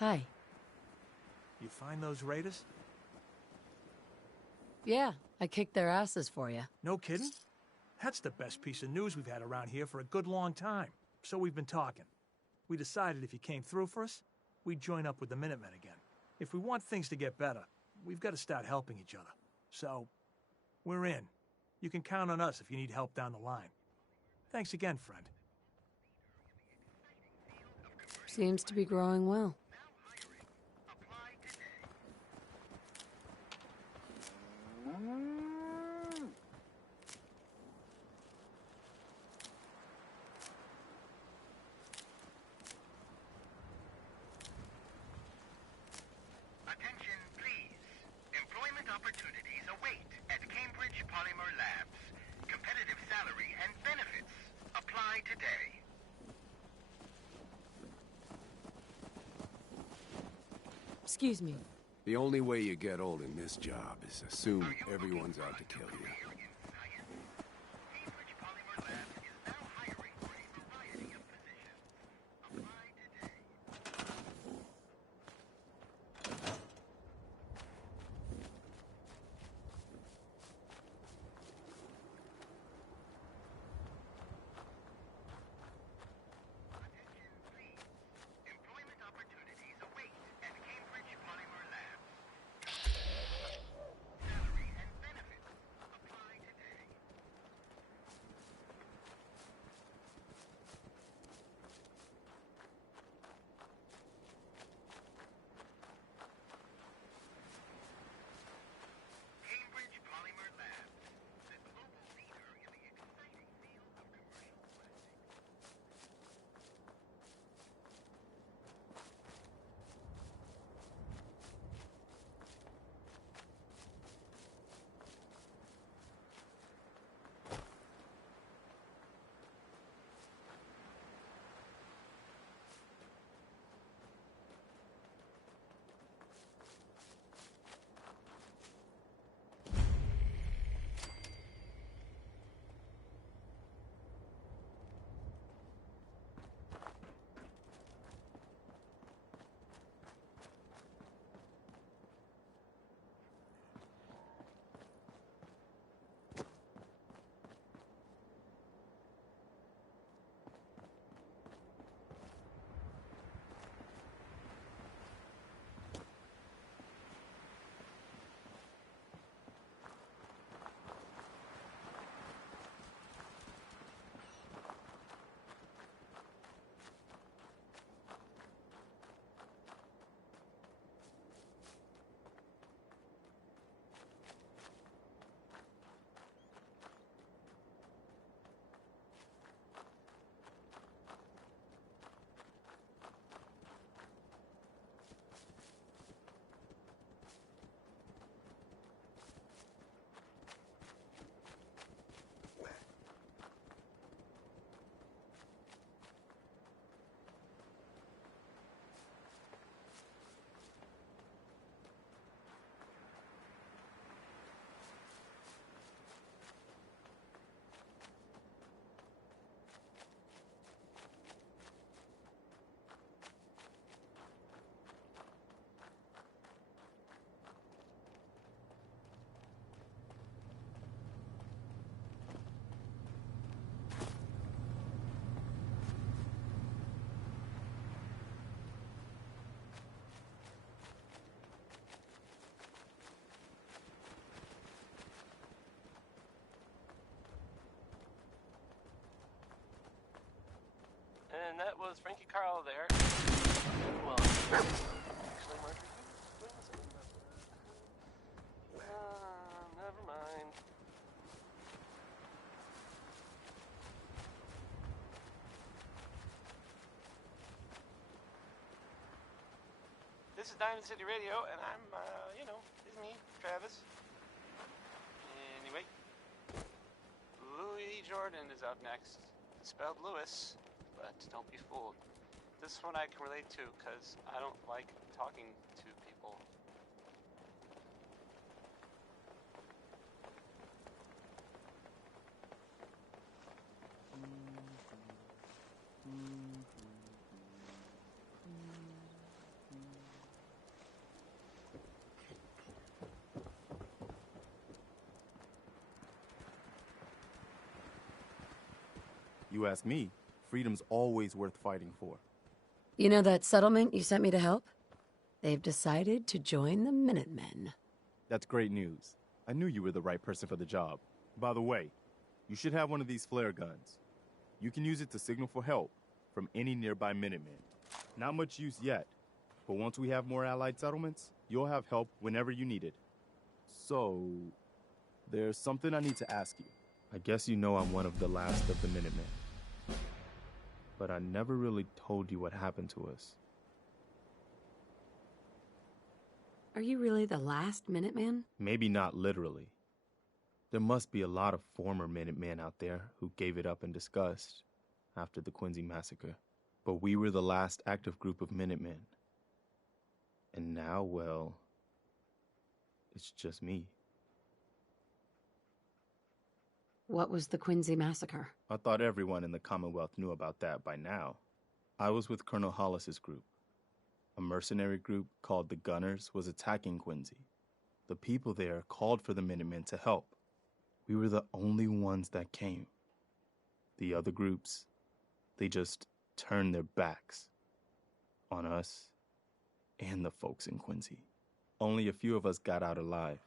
Hi. You find those raiders? Yeah, I kicked their asses for you. No kidding? That's the best piece of news we've had around here for a good long time. So we've been talking. We decided if you came through for us, we'd join up with the Minutemen again. If we want things to get better, we've got to start helping each other. So, we're in. You can count on us if you need help down the line. Thanks again, friend. Seems to be growing well. Attention! Excuse me. The only way you get old in this job is assume everyone's out to kill you. And that was Frankie Carl there. Well, actually murdered you? Never mind. This is Diamond City Radio, and I'm, it's me, Travis. Anyway, Louis Jordan is up next. Spelled Lewis. But don't be fooled. This one I can relate to because I don't like talking to people. You ask me, freedom's always worth fighting for. You know that settlement you sent me to help? They've decided to join the Minutemen. That's great news. I knew you were the right person for the job. By the way, you should have one of these flare guns. You can use it to signal for help from any nearby Minutemen. Not much use yet, but once we have more allied settlements, you'll have help whenever you need it. So, there's something I need to ask you. I guess you know I'm one of the last of the Minutemen. But I never really told you what happened to us. Are you really the last Minuteman? Maybe not literally. There must be a lot of former Minutemen out there who gave it up in disgust after the Quincy massacre. But we were the last active group of Minutemen. And now, well, it's just me. What was the Quincy massacre? I thought everyone in the Commonwealth knew about that by now. I was with Colonel Hollis's group. A mercenary group called the Gunners was attacking Quincy. The people there called for the Minutemen to help. We were the only ones that came. The other groups, they just turned their backs on us and the folks in Quincy. Only a few of us got out alive.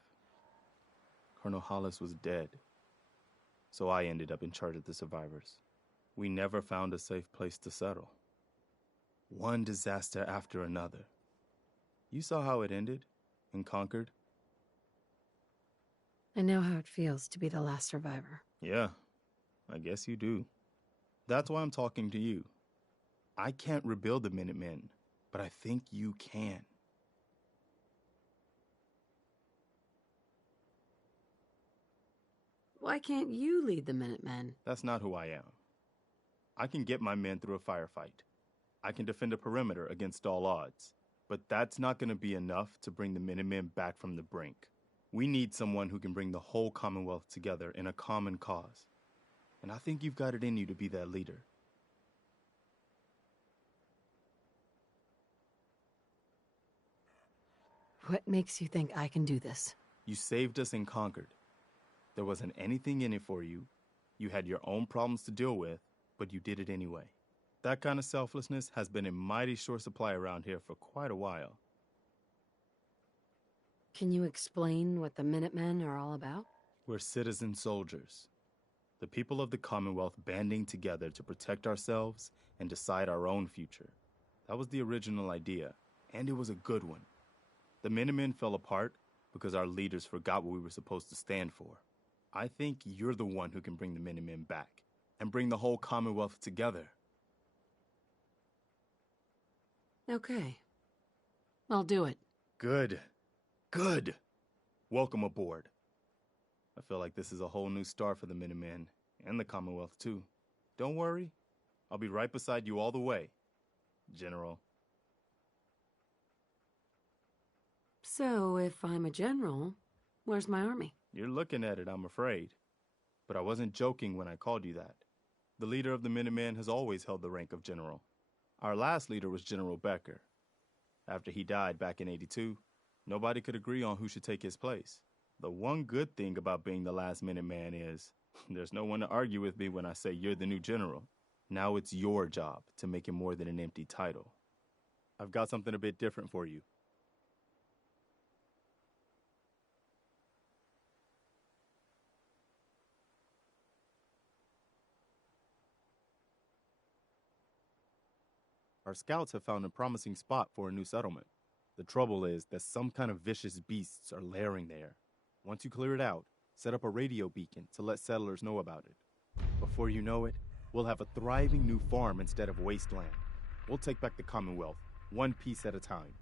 Colonel Hollis was dead, so I ended up in charge of the survivors. We never found a safe place to settle. One disaster after another. You saw how it ended in Concord? I know how it feels to be the last survivor. Yeah, I guess you do. That's why I'm talking to you. I can't rebuild the Minutemen, but I think you can. Why can't you lead the Minutemen? That's not who I am. I can get my men through a firefight. I can defend a perimeter against all odds. But that's not going to be enough to bring the Minutemen back from the brink. We need someone who can bring the whole Commonwealth together in a common cause. And I think you've got it in you to be that leader. What makes you think I can do this? You saved us in Concord. There wasn't anything in it for you. You had your own problems to deal with, but you did it anyway. That kind of selflessness has been in mighty short supply around here for quite a while. Can you explain what the Minutemen are all about? We're citizen soldiers. The people of the Commonwealth banding together to protect ourselves and decide our own future. That was the original idea, and it was a good one. The Minutemen fell apart because our leaders forgot what we were supposed to stand for. I think you're the one who can bring the Minutemen back and bring the whole Commonwealth together. Okay. I'll do it. Good. Good. Welcome aboard. I feel like this is a whole new start for the Minutemen and the Commonwealth, too. Don't worry. I'll be right beside you all the way, General. So, if I'm a general, where's my army? You're looking at it, I'm afraid. But I wasn't joking when I called you that. The leader of the Minutemen has always held the rank of general. Our last leader was General Becker. After he died back in '82, nobody could agree on who should take his place. The one good thing about being the last Minuteman is there's no one to argue with me when I say you're the new general. Now it's your job to make it more than an empty title. I've got something a bit different for you. Our scouts have found a promising spot for a new settlement. The trouble is that some kind of vicious beasts are lairing there. Once you clear it out, set up a radio beacon to let settlers know about it. Before you know it, we'll have a thriving new farm instead of wasteland. We'll take back the Commonwealth, one piece at a time.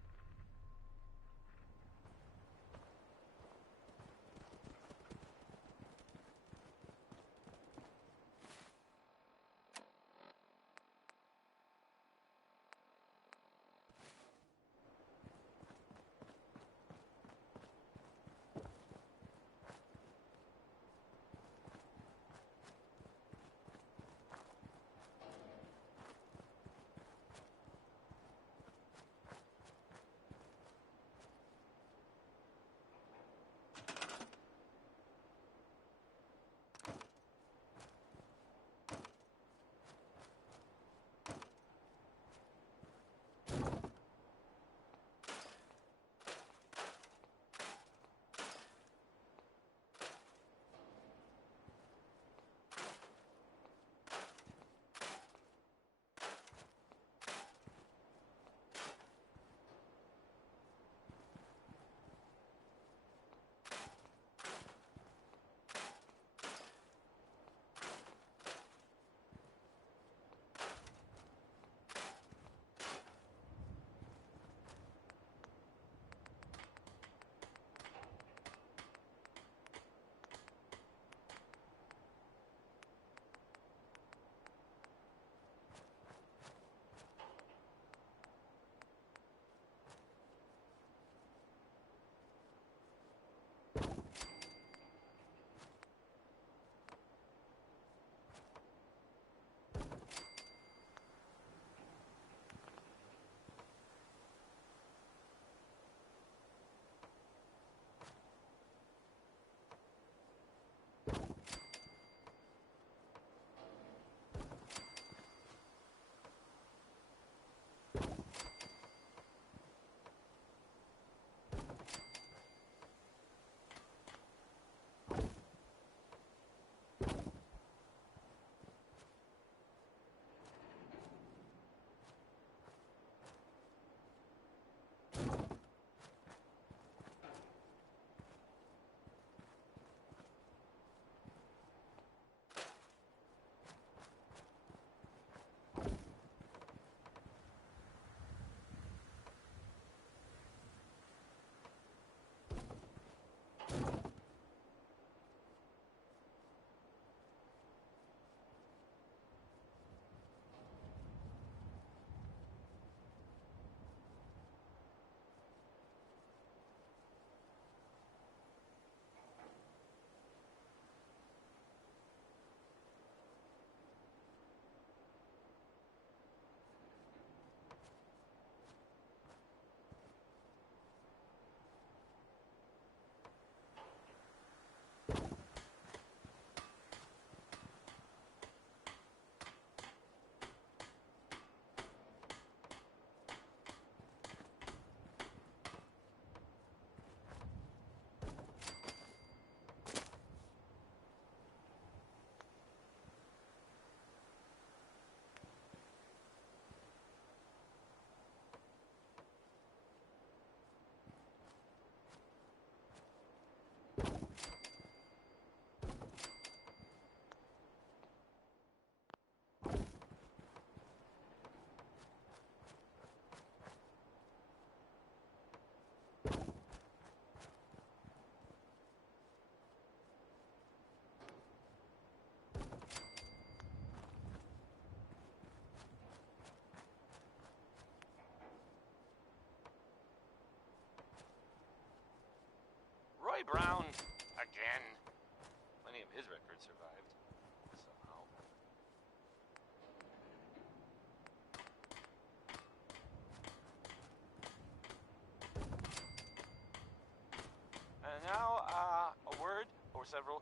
several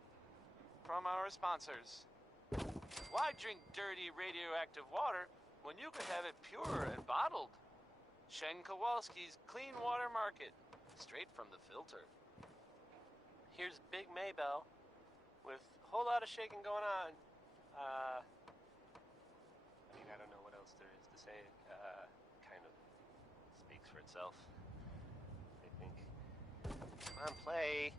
from our sponsors. Why drink dirty radioactive water when you could have it pure and bottled? Shen Kowalski's Clean Water Market, straight from the filter. Here's Big Maybell, with a whole lot of shaking going on. I mean, I don't know what else there is to say. Kind of speaks for itself, I think. Come on, play.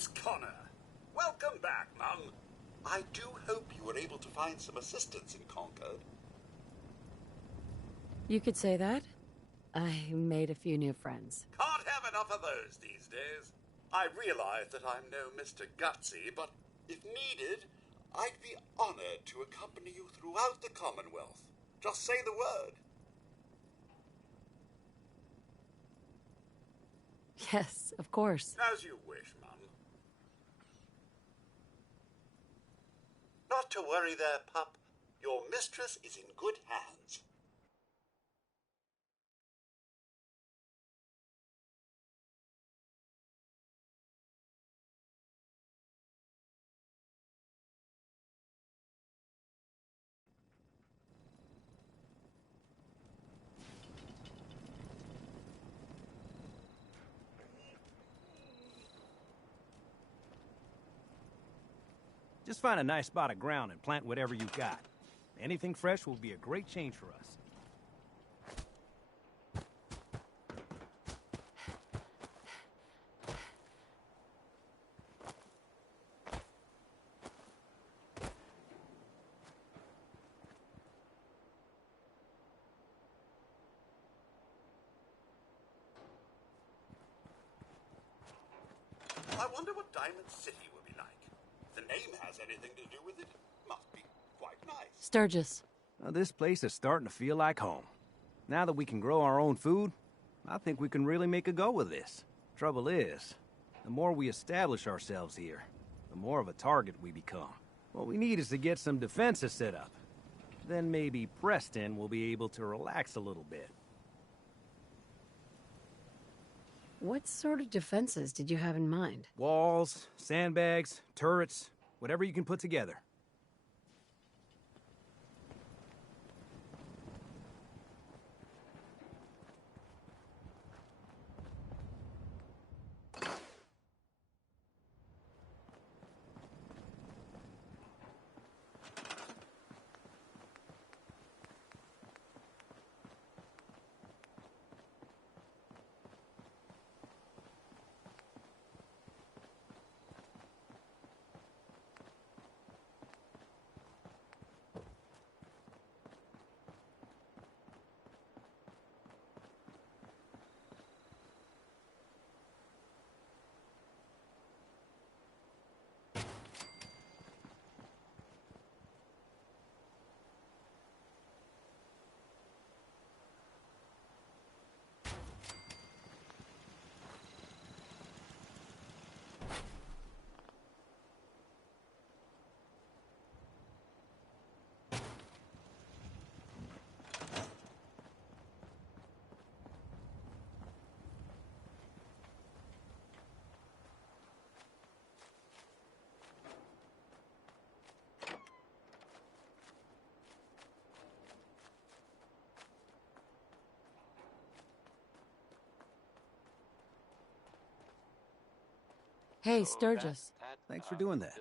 Miss Connor. Welcome back, Mum. I do hope you were able to find some assistance in Concord. You could say that. I made a few new friends. Can't have enough of those these days. I realize that I'm no Mr. Gutsy, but if needed, I'd be honored to accompany you throughout the Commonwealth. Just say the word. Yes, of course. As you wish, Mum. Not to worry there, pup. Your mistress is in good hands. Just find a nice spot of ground and plant whatever you've got. Anything fresh will be a great change for us. I wonder what Diamond City will be like. If the name has anything to do with it, must be quite nice. Sturgis. Well, this place is starting to feel like home. Now that we can grow our own food, I think we can really make a go of this. Trouble is, the more we establish ourselves here, the more of a target we become. What we need is to get some defenses set up. Then maybe Preston will be able to relax a little bit. What sort of defenses did you have in mind? Walls, sandbags, turrets, whatever you can put together. Hey, Sturgis. Thanks for doing that.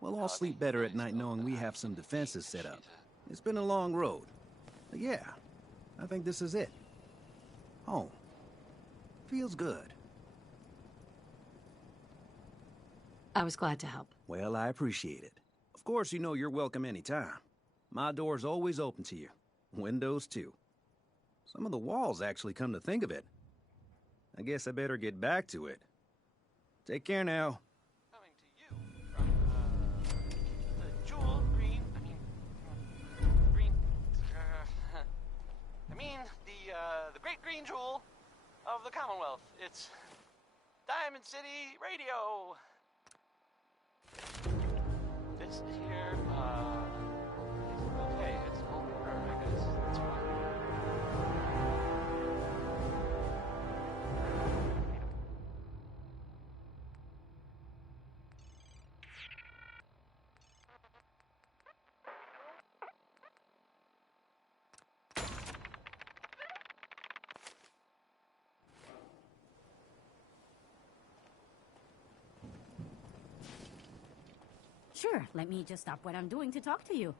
We'll all sleep better at night knowing we have some defenses set up. It's been a long road. But yeah, I think this is it. Home. Feels good. I was glad to help. Well, I appreciate it. Of course, you know you're welcome anytime. My door's always open to you. Windows, too. Some of the walls actually come to think of it. I guess I better get back to it. Take care now. Coming to you from, the jewel green, the great green jewel of the Commonwealth. It's Diamond City Radio. This here, okay, it's over, I guess. That's fine. Sure, let me just stop what I'm doing to talk to you.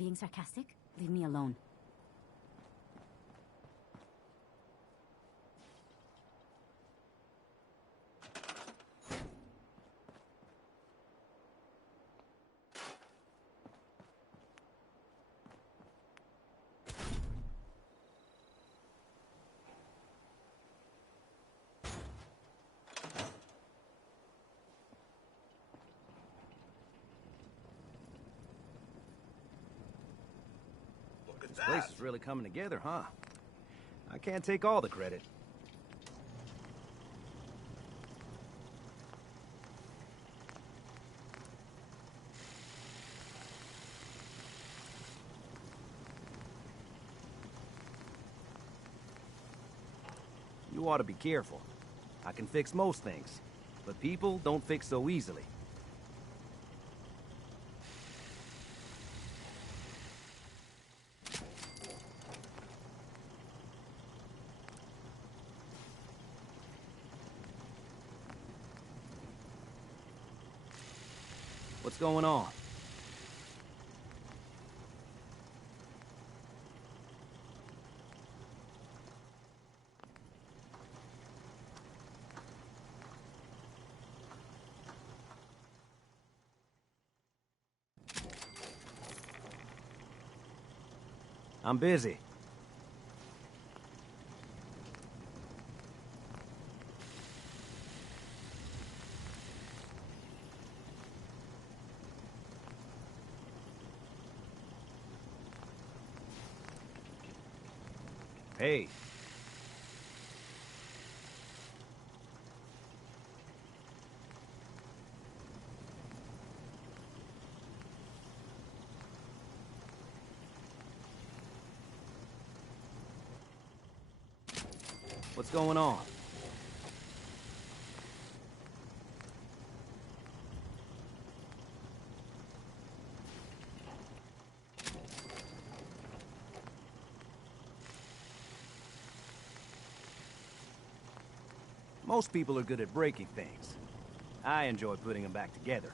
Being sarcastic? Leave me alone. This place is really coming together, huh? I can't take all the credit. You ought to be careful. I can fix most things, but people don't fix so easily. What's going on? I'm busy. Hey. What's going on? Most people are good at breaking things. I enjoy putting them back together.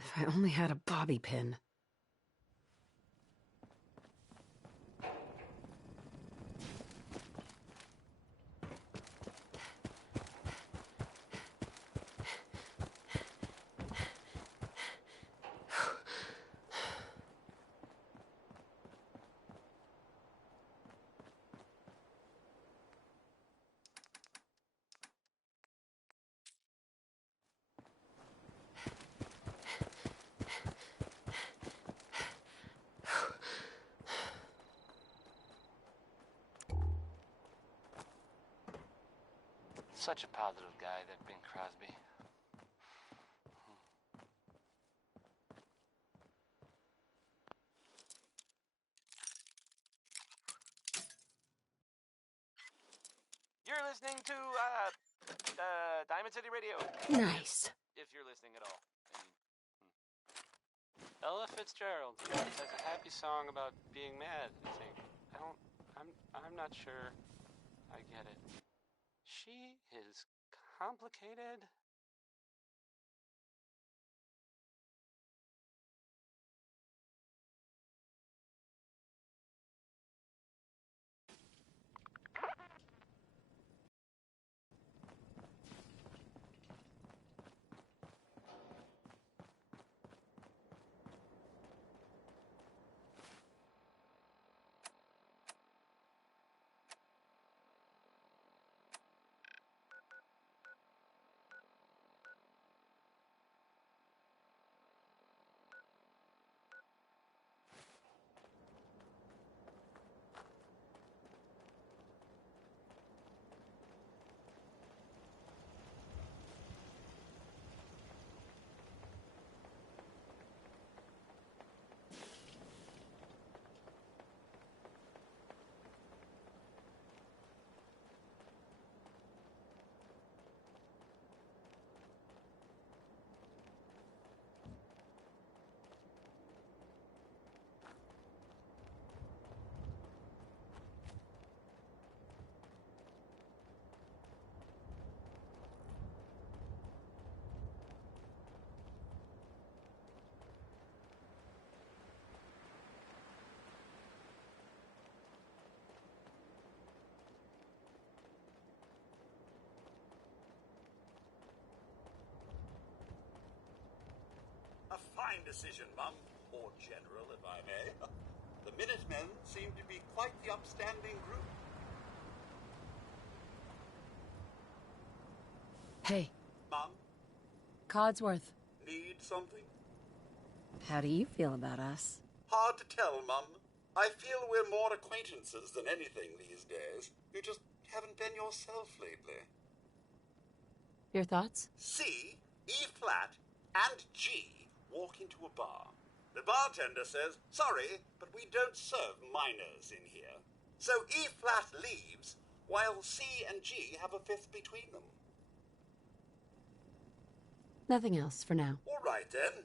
If I only had a bobby pin. Such a positive guy, that Bing Crosby. You're listening to, Diamond City Radio. Nice. If you're listening at all. Ella Fitzgerald has a happy song about being mad, I think. I'm not sure I get it. She is complicated. fine decision, Mum. Or General, if I may. The Minutemen seem to be quite the upstanding group. Hey. Mum? Codsworth. Need something? How do you feel about us? Hard to tell, Mum. I feel we're more acquaintances than anything these days. You just haven't been yourself lately. Your thoughts? C, E flat, and G walk into a bar. The bartender says, "Sorry, but we don't serve minors in here." So E flat leaves, while C and G have a fifth between them. Nothing else for now. All right, then.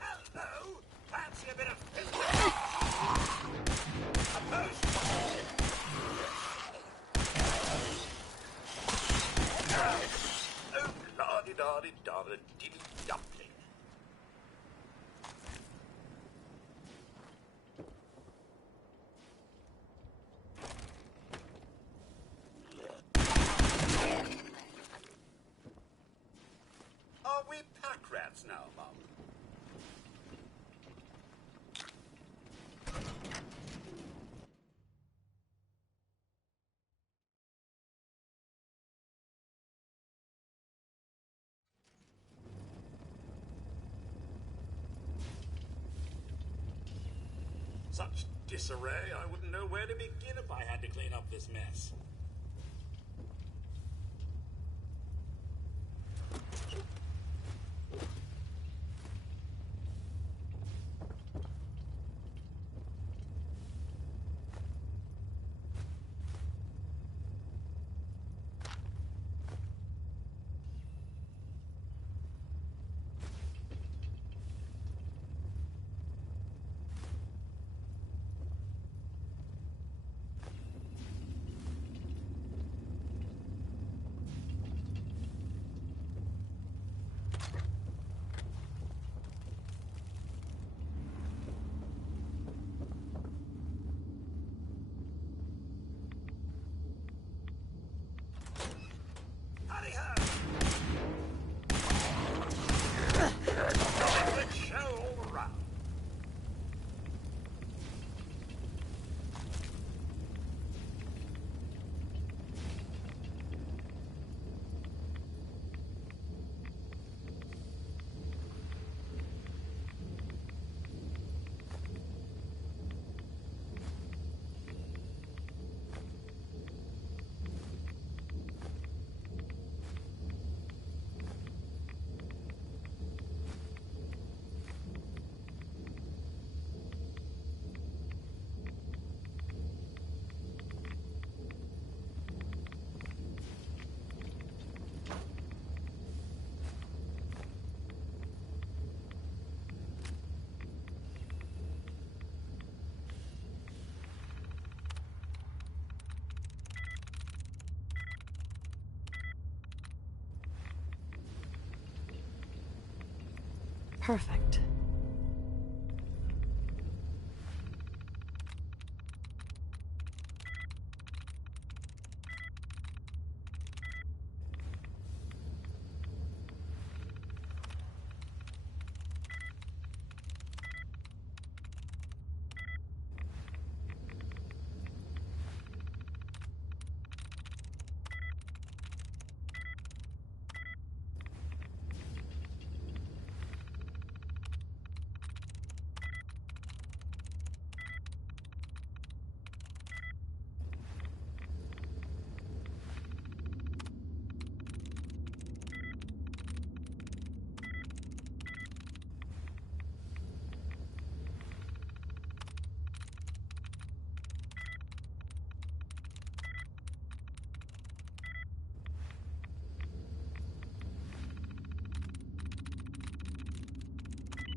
Hello! Fancy a bit of oh, la-di-da-di-da-di-diddy dumpling. Are we pack rats now, Mum? Such disarray, I wouldn't know where to begin if I had to clean up this mess. Perfect.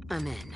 I'm in.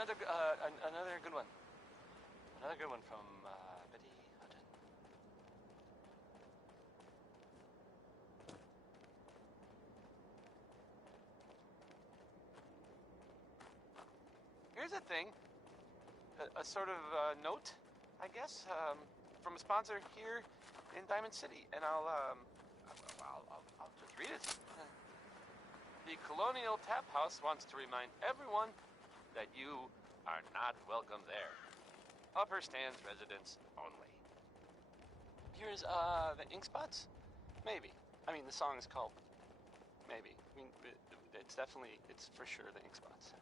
Another good one. Another good one from Betty Hutton. Here's a thing. A sort of note, I guess, from a sponsor here in Diamond City, and I'll just read it. The Colonial Tap House wants to remind everyone that you are not welcome there. Upper Stands residents only. Here's the ink spots? Maybe. I mean, the song is called Maybe. I mean, it's for sure the ink spots.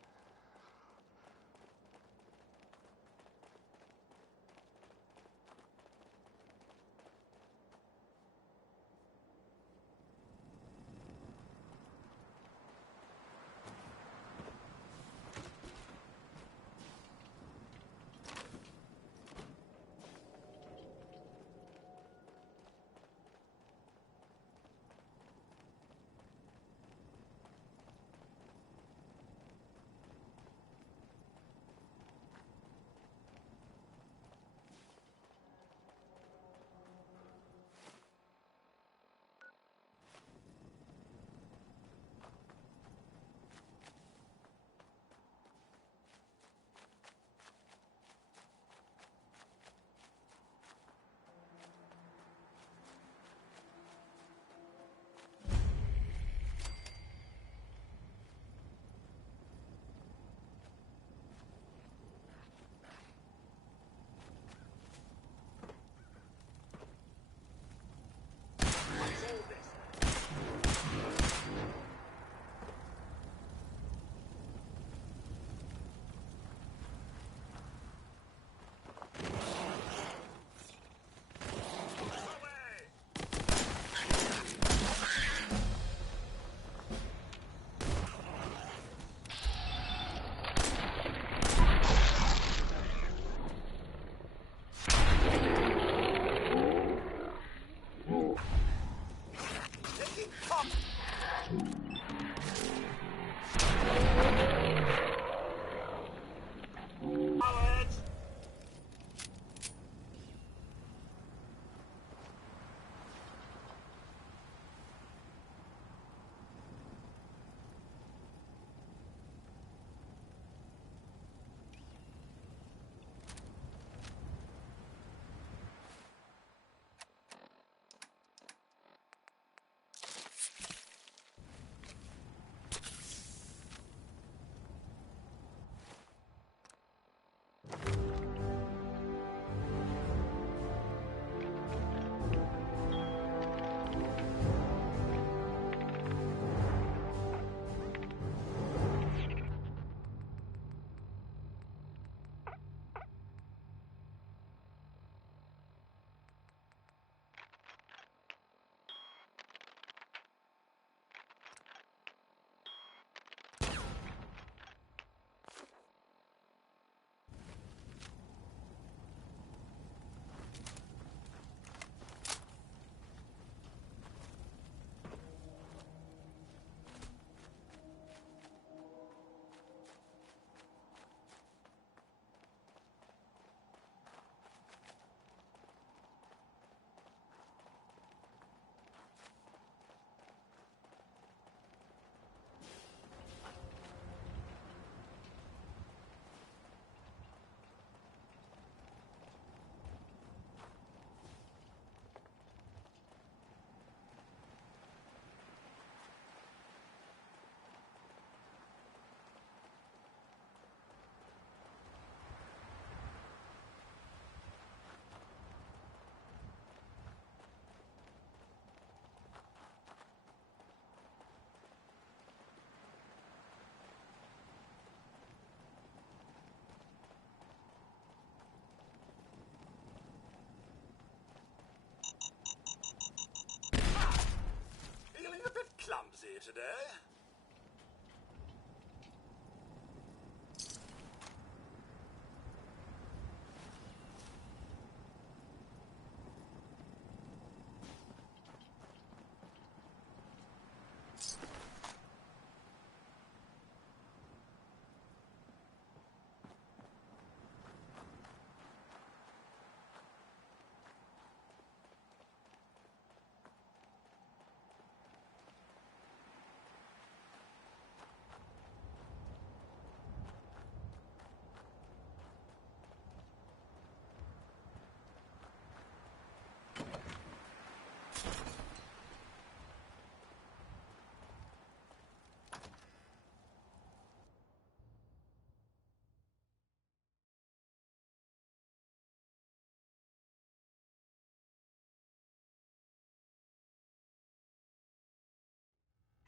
clumsy today.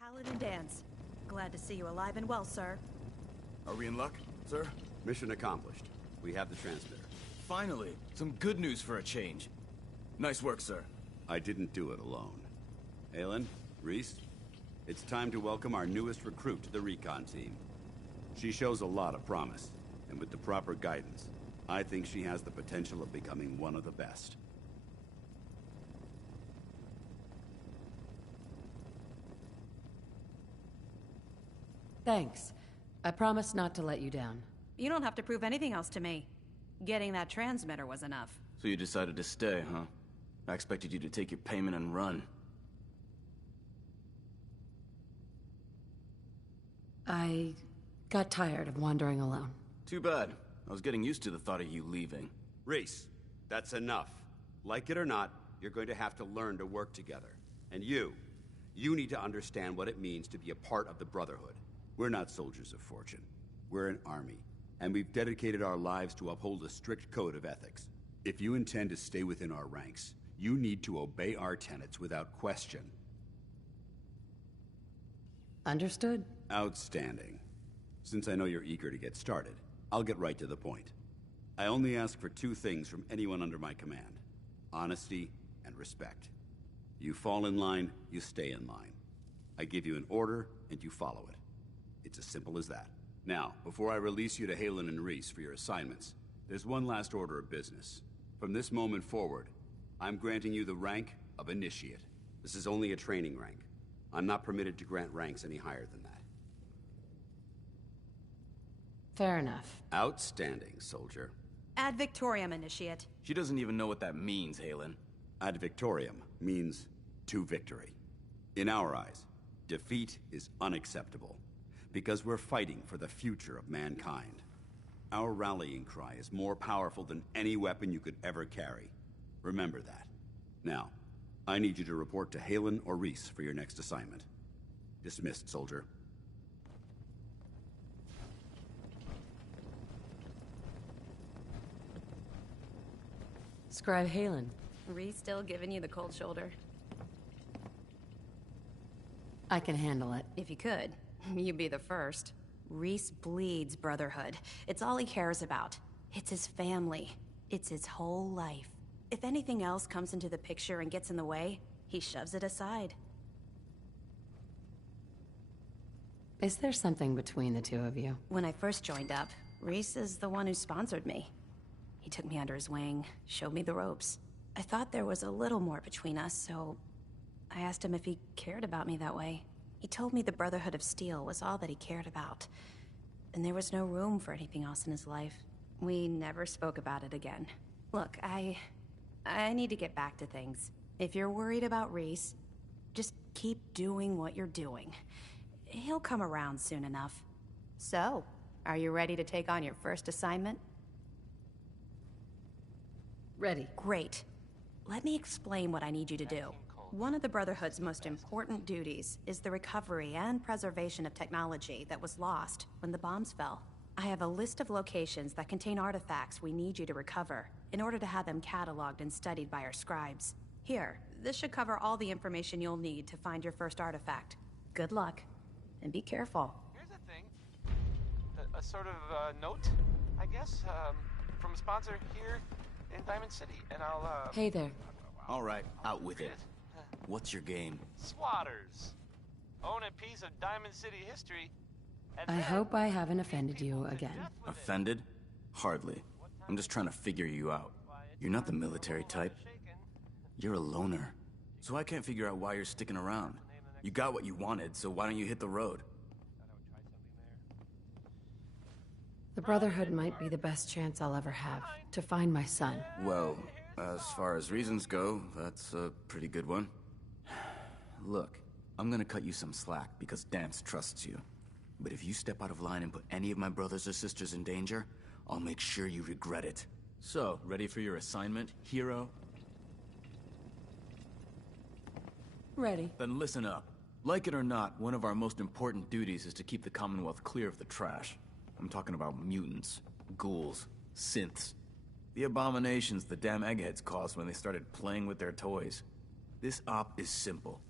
Paladin Danse. Glad to see you alive and well, sir. Are we in luck, sir? Mission accomplished. We have the transmitter. Finally, some good news for a change. Nice work, sir. I didn't do it alone. Aylin, Reese, it's time to welcome our newest recruit to the Recon team. She shows a lot of promise, and with the proper guidance, I think she has the potential of becoming one of the best. Thanks. I promise not to let you down. You don't have to prove anything else to me. Getting that transmitter was enough. So you decided to stay, huh? I expected you to take your payment and run. I got tired of wandering alone. Too bad. I was getting used to the thought of you leaving. Reese, that's enough. Like it or not, you're going to have to learn to work together. And you need to understand what it means to be a part of the Brotherhood. We're not soldiers of fortune. We're an army, and we've dedicated our lives to uphold a strict code of ethics. If you intend to stay within our ranks, you need to obey our tenets without question. Understood. Outstanding. Since I know you're eager to get started, I'll get right to the point. I only ask for two things from anyone under my command: honesty and respect. You fall in line, you stay in line. I give you an order, and you follow it. It's as simple as that. Now, before I release you to Halen and Reese for your assignments, there's one last order of business. From this moment forward, I'm granting you the rank of Initiate. This is only a training rank. I'm not permitted to grant ranks any higher than that. Fair enough. Outstanding, soldier. Ad Victoriam, Initiate. She doesn't even know what that means, Halen. Ad Victoriam means to victory. In our eyes, defeat is unacceptable, because we're fighting for the future of mankind. Our rallying cry is more powerful than any weapon you could ever carry. Remember that. Now, I need you to report to Halen or Reese for your next assignment. Dismissed, soldier. Scribe Halen. Reese still giving you the cold shoulder? I can handle it. If you could, you'd be the first. Reese bleeds Brotherhood. It's all he cares about. It's his family. It's his whole life. If anything else comes into the picture and gets in the way, he shoves it aside. Is there something between the two of you? When I first joined up, Reese is the one who sponsored me. He took me under his wing, showed me the ropes. I thought there was a little more between us, so I asked him if he cared about me that way. He told me the Brotherhood of Steel was all that he cared about, and there was no room for anything else in his life. We never spoke about it again. Look, I need to get back to things. If you're worried about Reese, just keep doing what you're doing. He'll come around soon enough. So, are you ready to take on your first assignment? Ready. Great. Let me explain what I need you to do. One of the Brotherhood's most important duties is the recovery and preservation of technology that was lost when the bombs fell. I have a list of locations that contain artifacts we need you to recover in order to have them cataloged and studied by our scribes. Here, this should cover all the information you'll need to find your first artifact. Good luck, and be careful. Here's a thing. A sort of note, I guess, from a sponsor here in Diamond City, and I'll, Hey there. All right, out with it. What's your game? Swatters. own a piece of Diamond City history. I hope I haven't offended you again. Offended? Hardly. I'm just trying to figure you out. You're not the military type. You're a loner. So I can't figure out why you're sticking around. You got what you wanted, so why don't you hit the road? The Brotherhood might be the best chance I'll ever have to find my son. Well, as far as reasons go, that's a pretty good one. Look, I'm gonna cut you some slack because Danse trusts you. But if you step out of line and put any of my brothers or sisters in danger, I'll make sure you regret it. So, ready for your assignment, hero? Ready. Then listen up. Like it or not, one of our most important duties is to keep the Commonwealth clear of the trash. I'm talking about mutants, ghouls, synths. The abominations the damn eggheads caused when they started playing with their toys. This op is simple.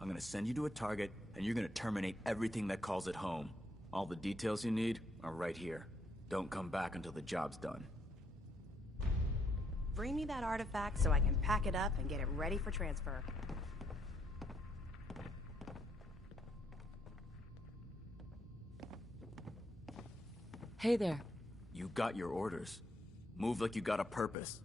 I'm gonna send you to a target, and you're gonna terminate everything that calls it home. All the details you need are right here. Don't come back until the job's done. Bring me that artifact so I can pack it up and get it ready for transfer. Hey there. You got your orders. Move like you got a purpose.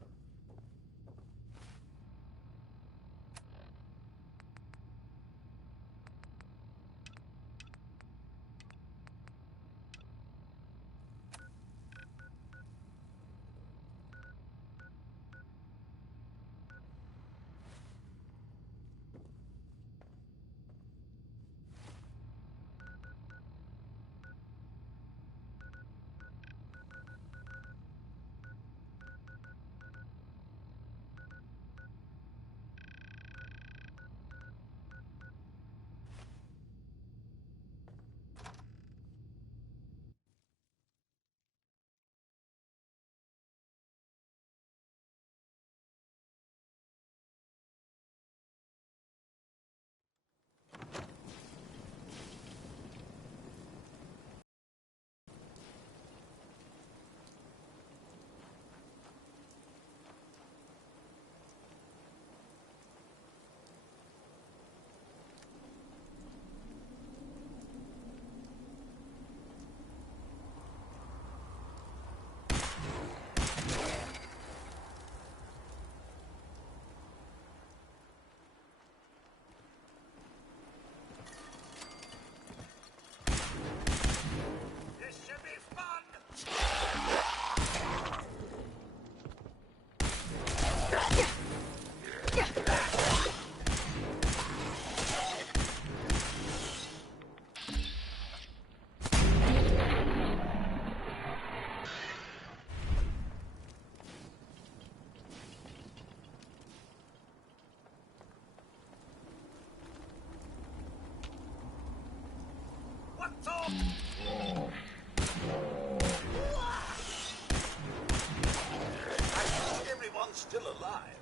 Everyone's still alive.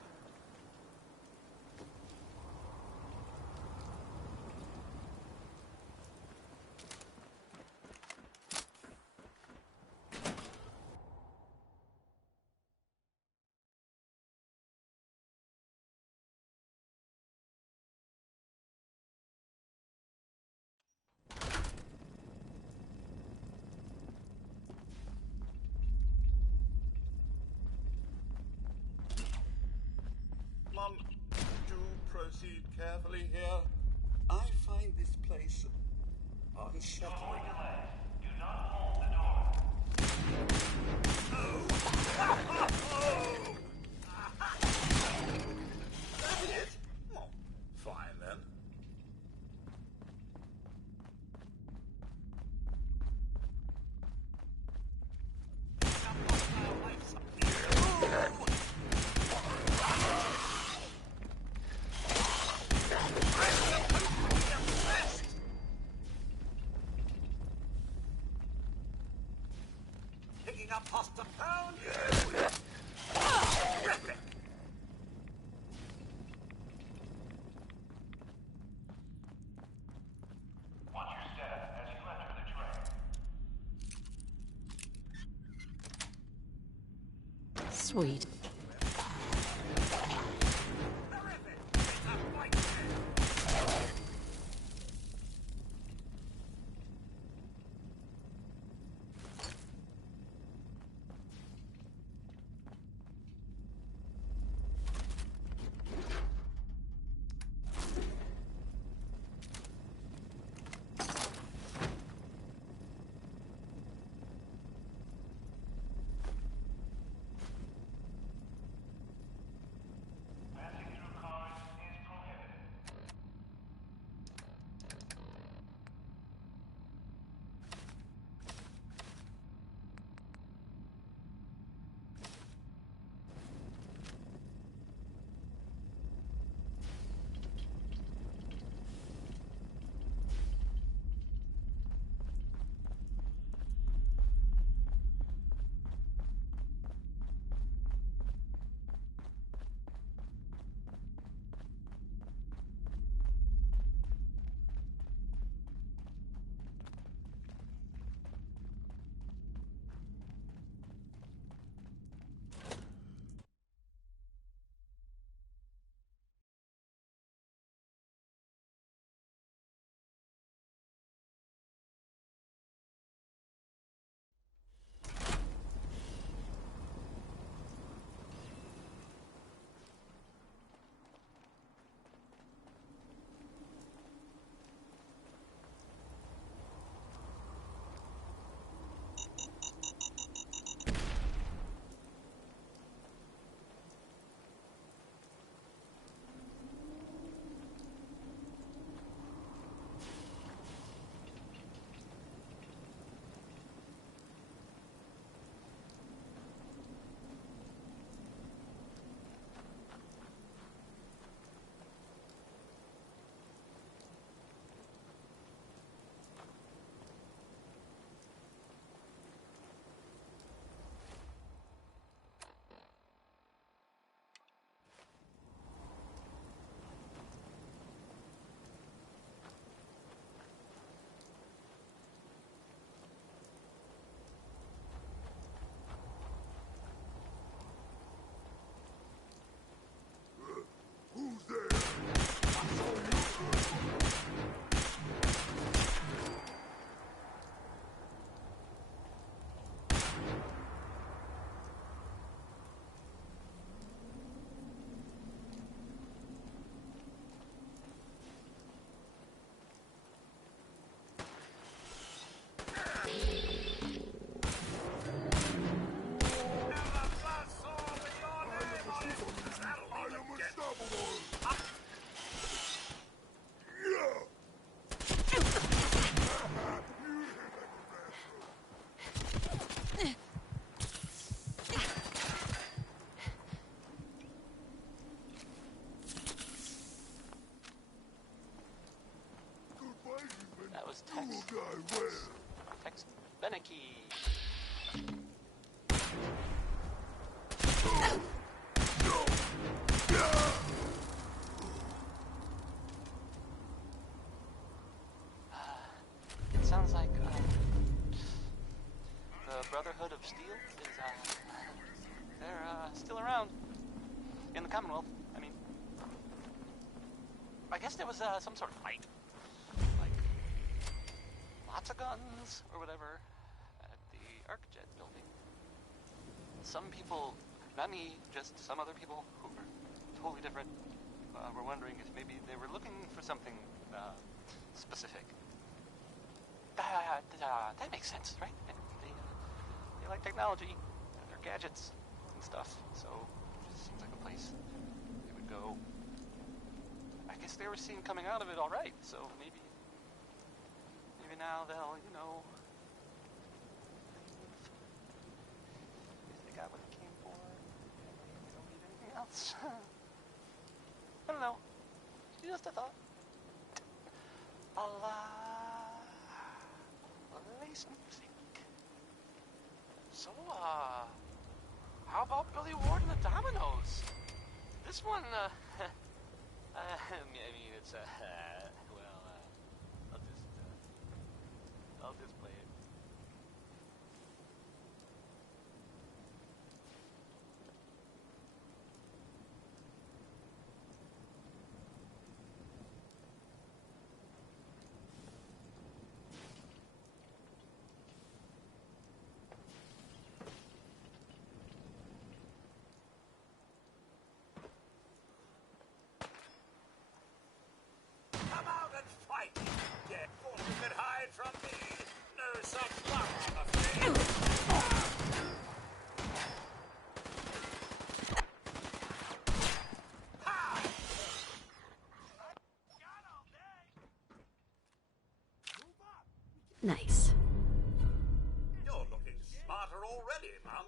Do proceed carefully here. I find this place unsettling. Do not hold the door. That it? Oh, fine then. Picking up hostile pound. Watch your step as you enter the train. Sweet. Frankie. It sounds like the Brotherhood of Steel is they're still around in the Commonwealth. I mean, I guess there was some sort of fight, like lots of guns or whatever at the ArcJet building. Some people, not me, just some other people who were totally different, were wondering if maybe they were looking for something specific. That makes sense, right? They like technology and their gadgets and stuff, so it just seems like a place they would go. I guess they were seen coming out of it all right, so maybe now they'll, you know, if they got what they came for, they don't need anything else. I don't know. Just a thought. I'll play some music. So, how about Billy Ward and the Dominoes? This one, I mean, it's, well, I'll just play it. Come out and fight! Yeah, thought you could hide from me. No such luck, I'm afraid. Ha! Nice. You're looking smarter already, Mum.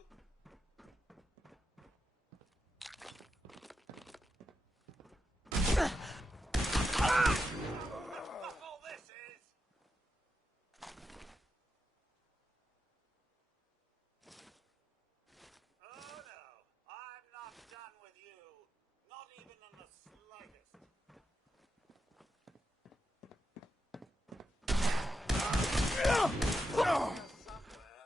All this is. Oh no, I'm not done with you. Not even in the slightest. Somewhere.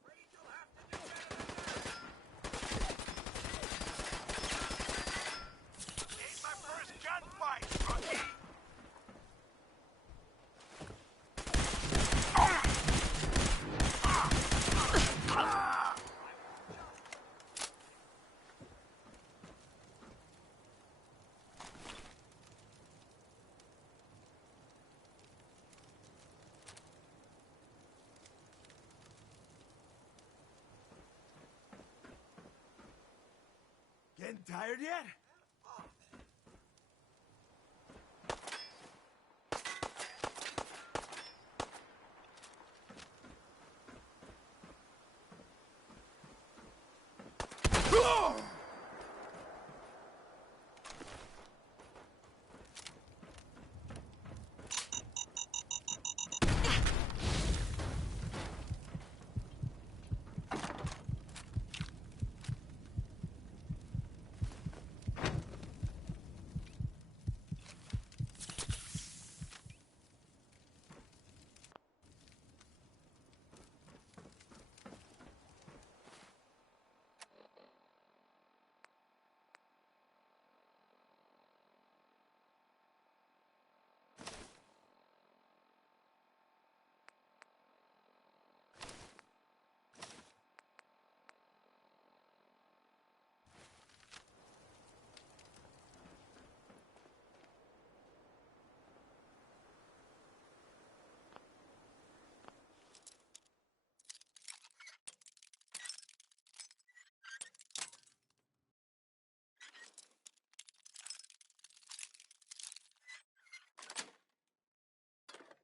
Afraid you'll have to do better than that. Ain't my first gunfight, rookie! Getting tired yet?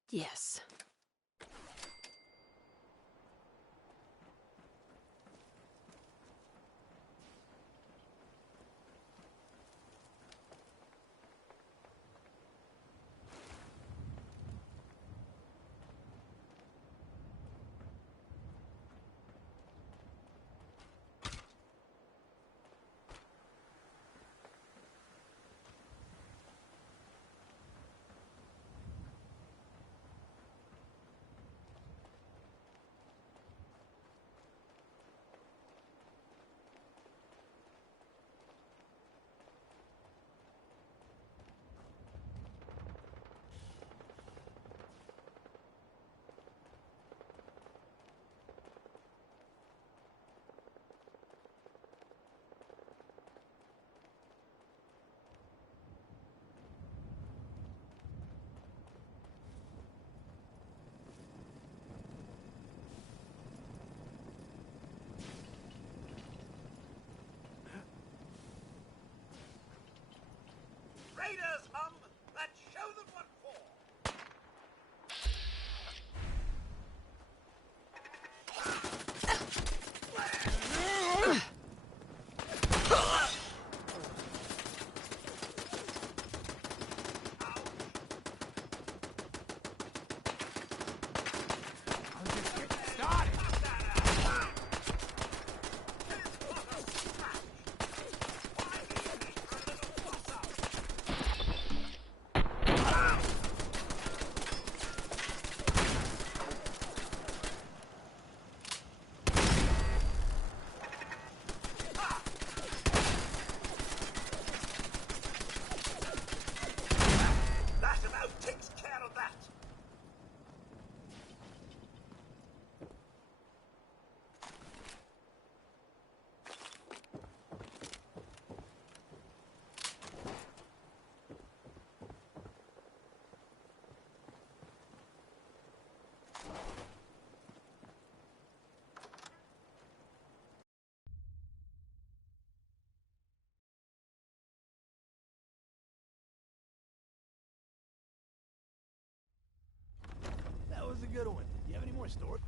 Yes. good one. You have any more stories?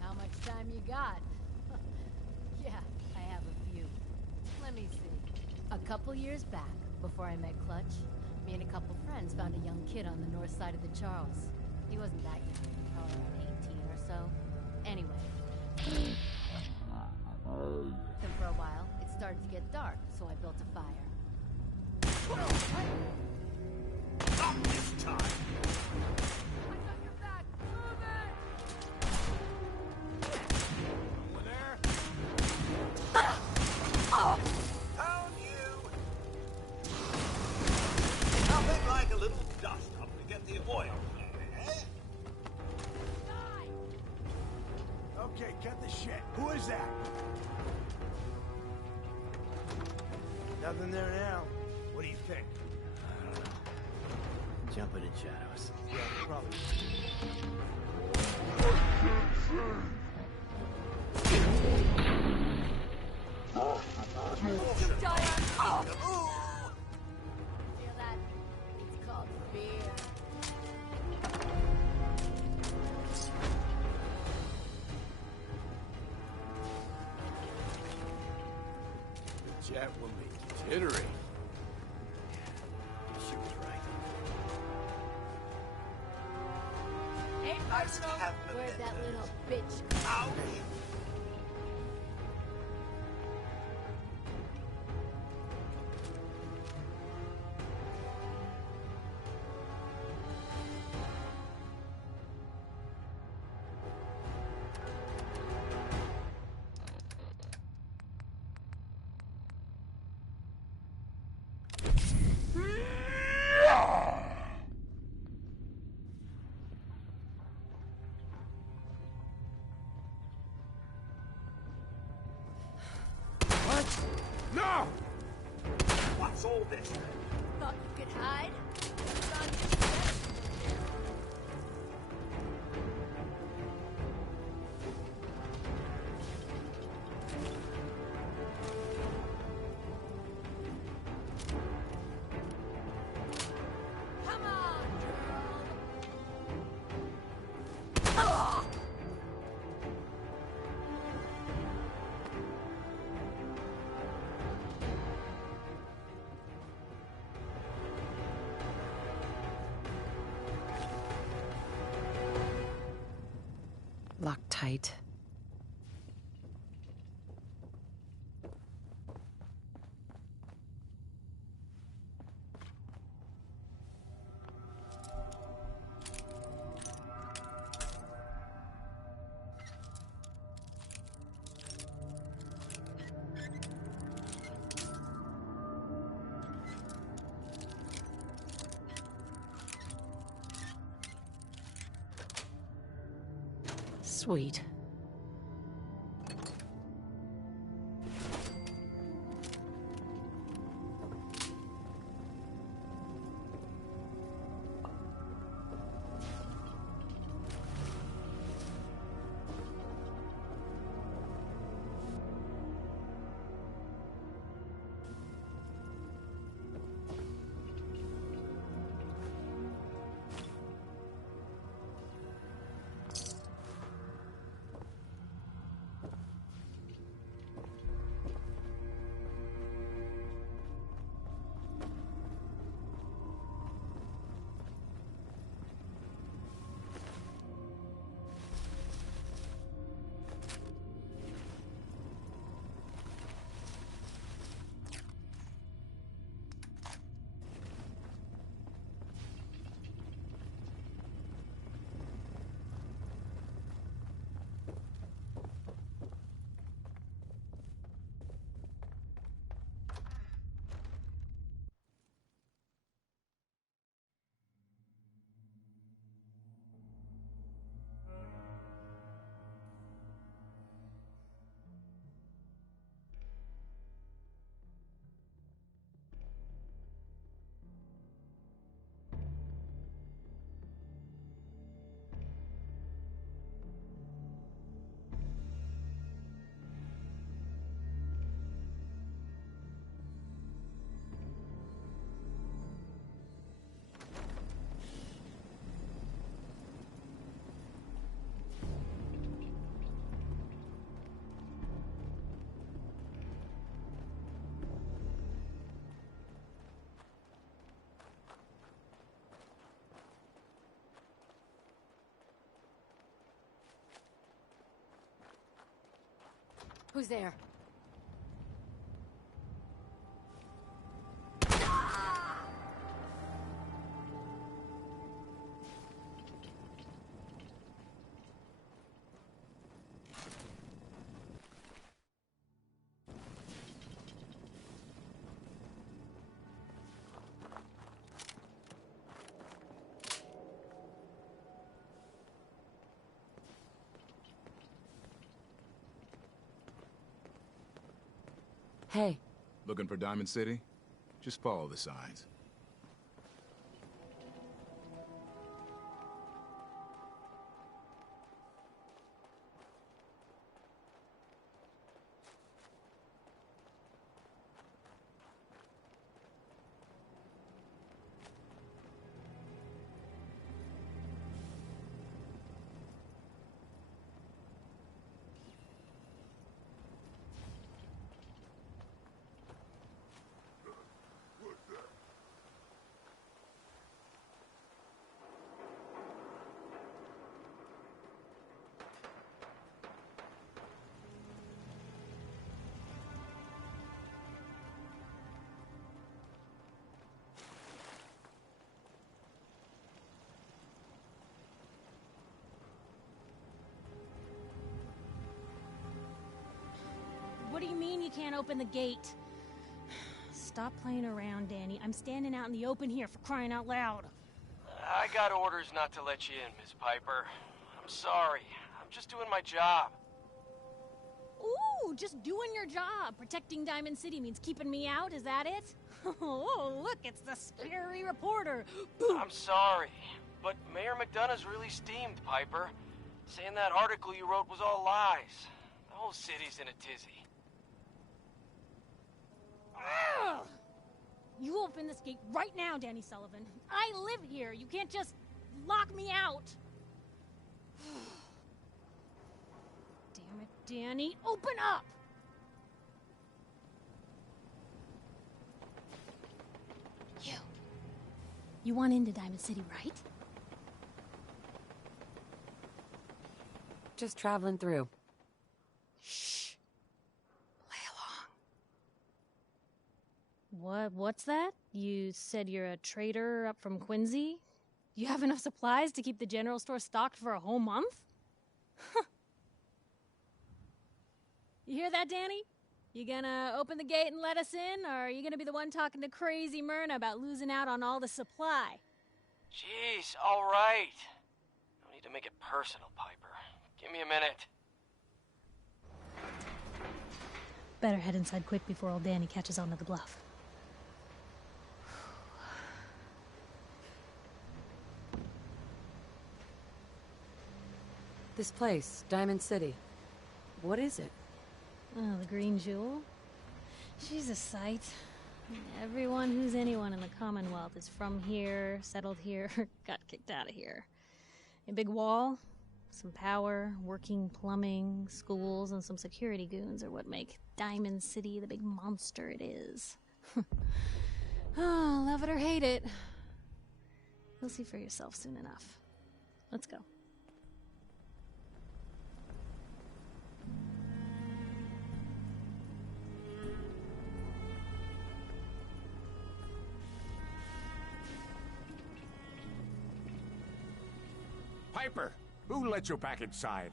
How much time you got? Yeah, I have a few. Let me see. A couple years back, before I met Clutch, me and a couple friends found a young kid on the north side of the Charles. He wasn't that young, probably around 18 or so. Anyway. Then for a while, it started to get dark, so I built a fire. Not this time! I got your back! Move it! Someone there? Found you! Nothing like a little dust up to get the oil flowing, eh? Okay, get the shit. Who is that? Nothing there now. What do you think? I don't know. Jumping in shadows. Yeah, probably. You die on... Feel that? It's called fear. The jet will make you jittery. She was right. Hey, Arsenal! Where'd that little bitch go? Ouch! No! What's all this? Thought you could hide? Found you yet? Come on, girl! Locked tight. Sweet. Who's there? Hey. Looking for Diamond City? Just follow the signs. What do you mean you can't open the gate? Stop playing around, Danny. I'm standing out in the open here for crying out loud. I got orders not to let you in, Miss Piper. I'm sorry. I'm just doing my job. Ooh, just doing your job. Protecting Diamond City means keeping me out, is that it? Oh, look, it's the scary reporter. I'm sorry, but Mayor McDonough's really steamed, Piper. Saying that article you wrote was all lies. The whole city's in a tizzy. Ugh! You open this gate right now, Danny Sullivan. I live here. You can't just lock me out. Damn it, Danny. Open up! You want into Diamond City, right? Just traveling through. Shh. What's that? You said you're a trader up from Quincy? You have enough supplies to keep the general store stocked for a whole month? You hear that, Danny? You gonna open the gate and let us in, or are you gonna be the one talking to crazy Myrna about losing out on all the supply? Jeez, all right. No need to make it personal, Piper. Give me a minute. Better head inside quick before old Danny catches on to the bluff. This place, Diamond City. What is it? Oh, the Green Jewel? She's a sight. Everyone who's anyone in the Commonwealth is from here, settled here, got kicked out of here. A big wall, some power, working plumbing, schools, and some security goons are what make Diamond City the big monster it is. Oh, love it or hate it. You'll see for yourself soon enough. Let's go. Piper, who let you back inside?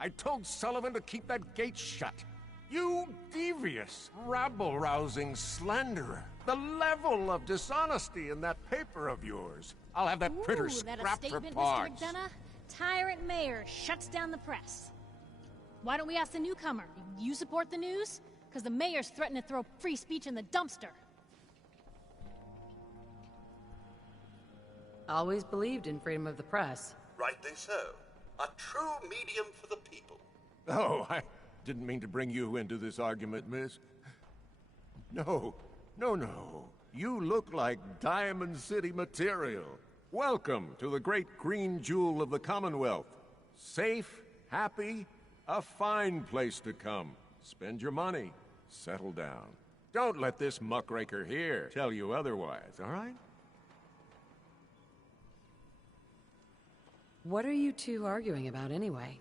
I told Sullivan to keep that gate shut. You devious, rabble-rousing slanderer. The level of dishonesty in that paper of yours. I'll have that printer scrapped for parts. Mr. McDonough? Tyrant mayor shuts down the press. Why don't we ask the newcomer? You support the news? Because the mayor's threatening to throw free speech in the dumpster. Always believed in freedom of the press. Rightly so. A true medium for the people. Oh, I didn't mean to bring you into this argument, miss. No. You look like Diamond City material. Welcome to the great green jewel of the Commonwealth. Safe, happy, a fine place to come. Spend your money. Settle down. Don't let this muckraker here tell you otherwise, all right? What are you two arguing about anyway?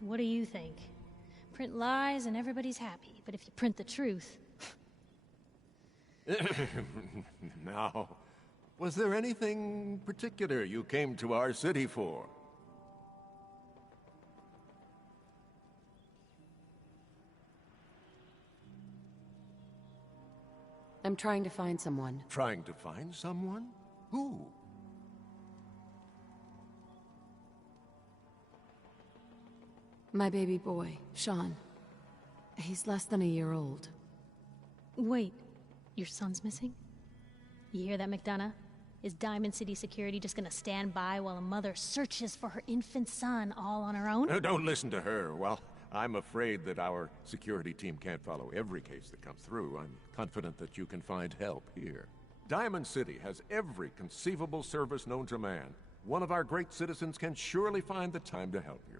What do you think? print lies and everybody's happy, but if you print the truth... Now, was there anything particular you came to our city for? I'm trying to find someone. Trying to find someone? Who? My baby boy, Sean. He's less than a year old. Wait, your son's missing? You hear that, McDonough? Is Diamond City Security just gonna stand by while a mother searches for her infant son all on her own? No, don't listen to her. Well, I'm afraid that our security team can't follow every case that comes through. I'm confident that you can find help here. Diamond City has every conceivable service known to man. One of our great citizens can surely find the time to help you.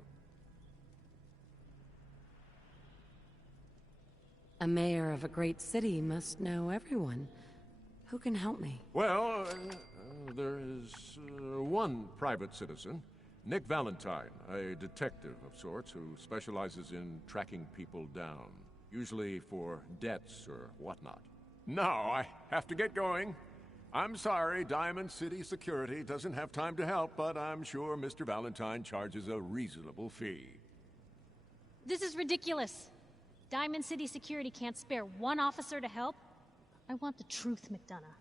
A mayor of a great city must know everyone. Who can help me? Well, there is one private citizen, Nick Valentine, a detective of sorts who specializes in tracking people down, usually for debts or whatnot. Now, I have to get going. I'm sorry, Diamond City Security doesn't have time to help, but I'm sure Mr. Valentine charges a reasonable fee. This is ridiculous. Diamond City Security can't spare one officer to help? I want the truth, McDonough.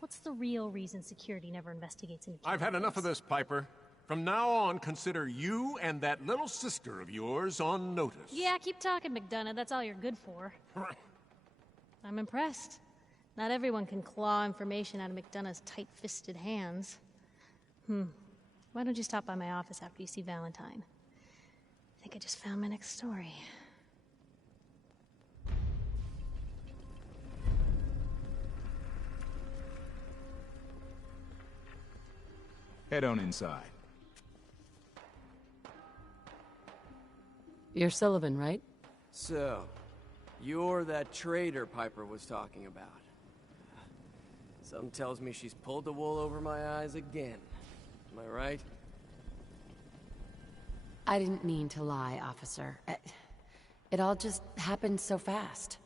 What's the real reason security never investigates any I've had enough of this, Piper. From now on, consider you and that little sister of yours on notice. Yeah, keep talking, McDonough. That's all you're good for. I'm impressed. Not everyone can claw information out of McDonough's tight-fisted hands. Why don't you stop by my office after you see Valentine? I think I just found my next story. Head on inside. You're Sullivan, right? So, you're that traitor Piper was talking about. Something tells me she's pulled the wool over my eyes again. Am I right? I didn't mean to lie, officer. It all just happened so fast.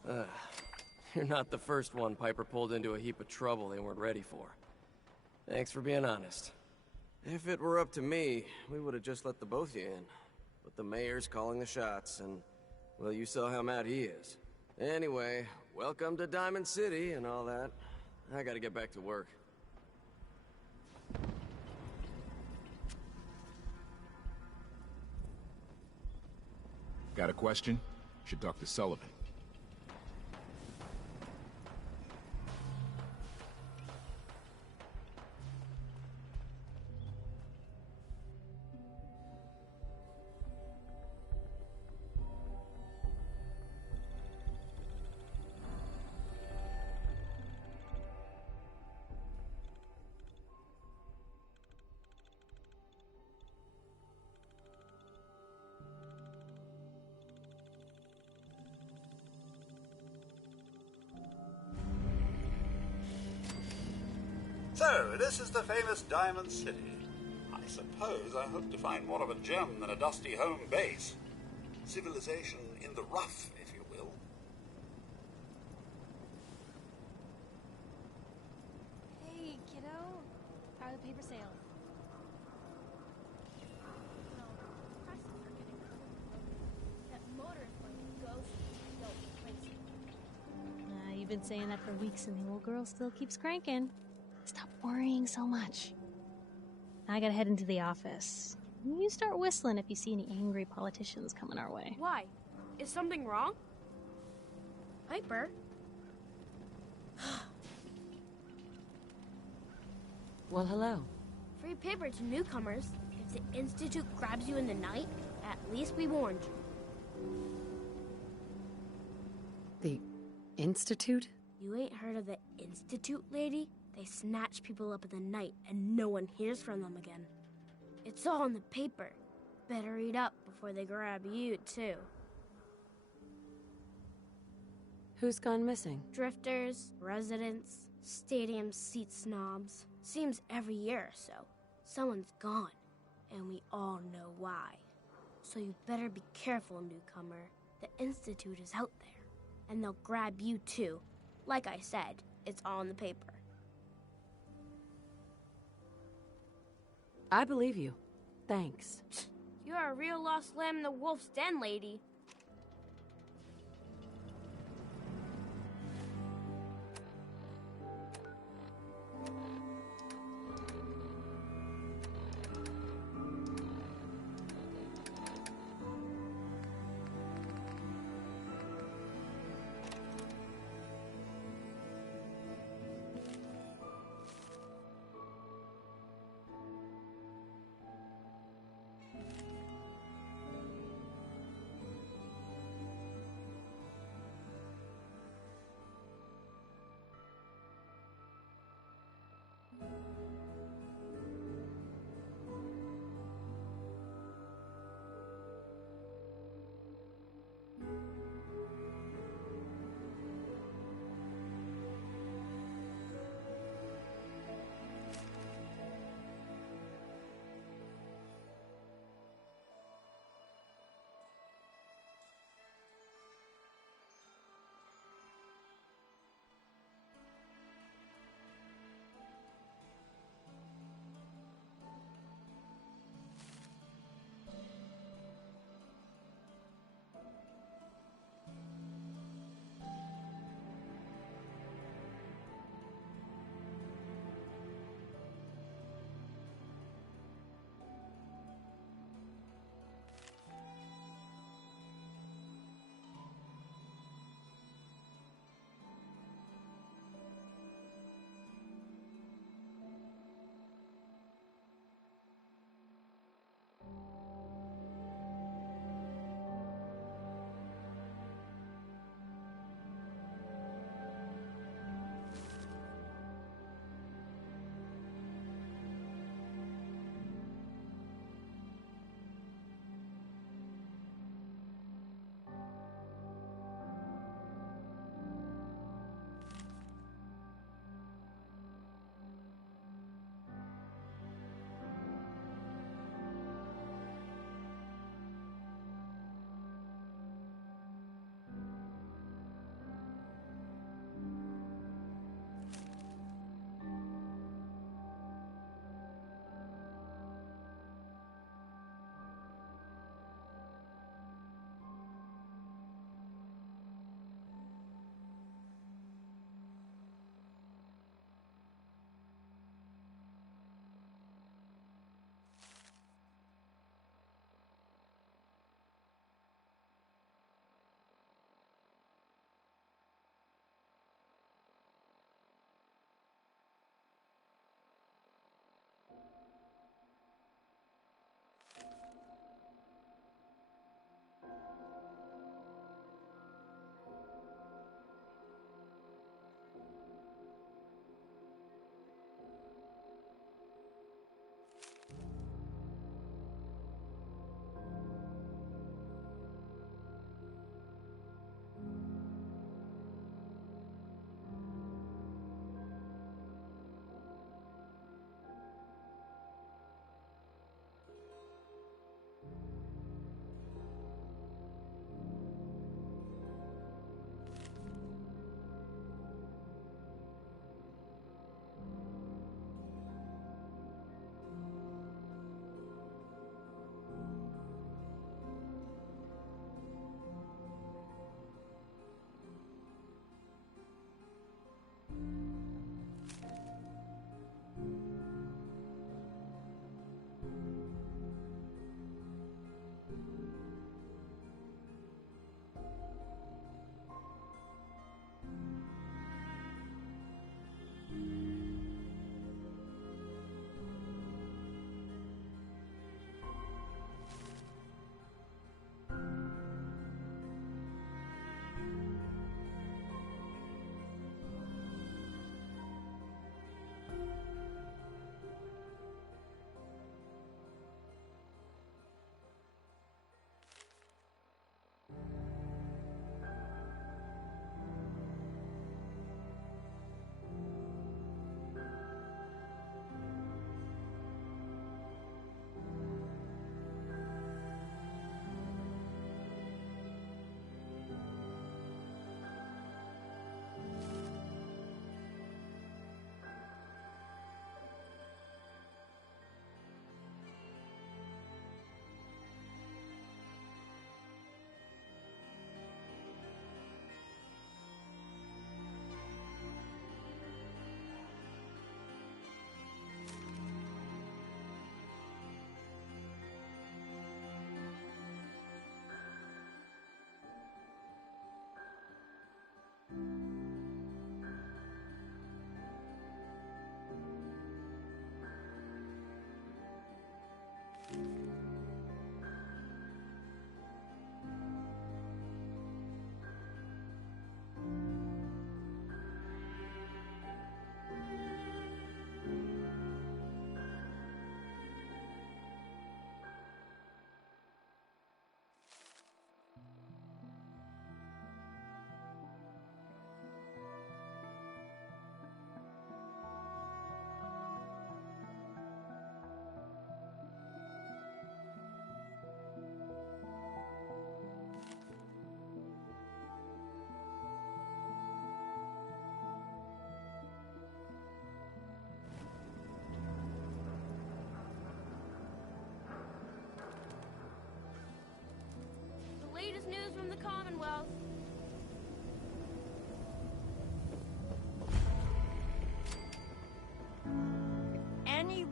You're not the first one Piper pulled into a heap of trouble they weren't ready for. Thanks for being honest. If it were up to me, we would have just let the both of you in. But the mayor's calling the shots, and, well, you saw how mad he is. Anyway, welcome to Diamond City and all that. I gotta get back to work. Got a question? Should talk to Sullivan. So, this is the famous Diamond City. I suppose I hope to find more of a gem than a dusty home base. Civilization in the rough, if you will. Hey, kiddo. How are the paper sales? You've been saying that for weeks and the old girl still keeps cranking. Stop worrying so much. I gotta head into the office. You start whistling if you see any angry politicians coming our way. Why? Is something wrong? Piper? Well, hello. Free paper to newcomers. If the Institute grabs you in the night, at least we warned you. The Institute? You ain't heard of the Institute, lady? They snatch people up in the night and no one hears from them again. It's all in the paper. Better read up before they grab you, too. Who's gone missing? Drifters, residents, stadium seat snobs. Seems every year or so, someone's gone, and we all know why. So you better be careful, newcomer. The Institute is out there, and they'll grab you too. Like I said, it's all in the paper. I believe you. Thanks. You're a real lost lamb in the wolf's den, lady.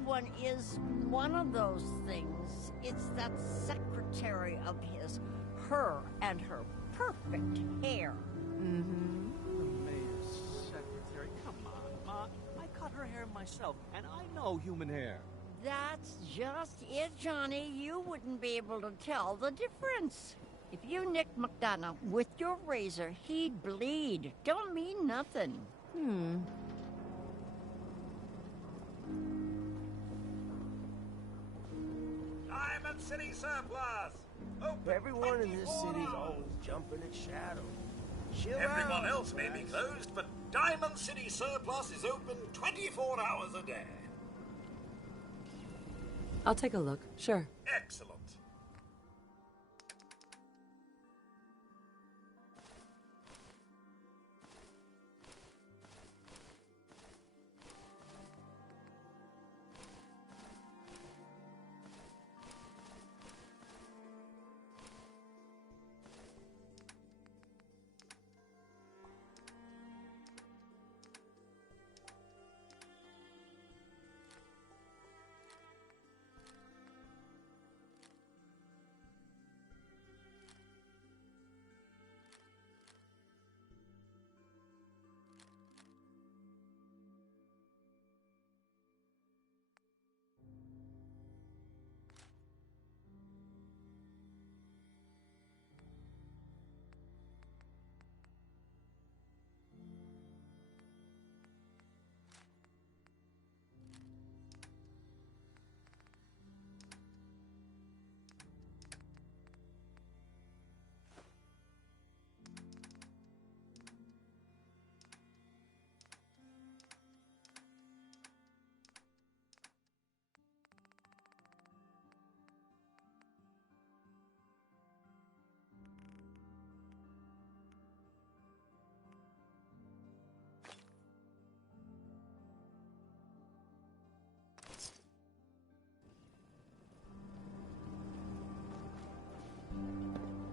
one is one of those things. It's that secretary of his. Her and her perfect hair. Mm-hmm. The mayor's secretary. Come on, Ma. I cut her hair myself, and I know human hair. That's just it, Johnny. You wouldn't be able to tell the difference. If you nicked McDonough with your razor, he'd bleed. Don't mean nothing. Diamond City surplus! Open Everyone in this 24 city's hours. always jumping at Shadow. Chill Everyone out, else may be closed, but Diamond City surplus is open 24 hours a day. I'll take a look, sure. Excellent.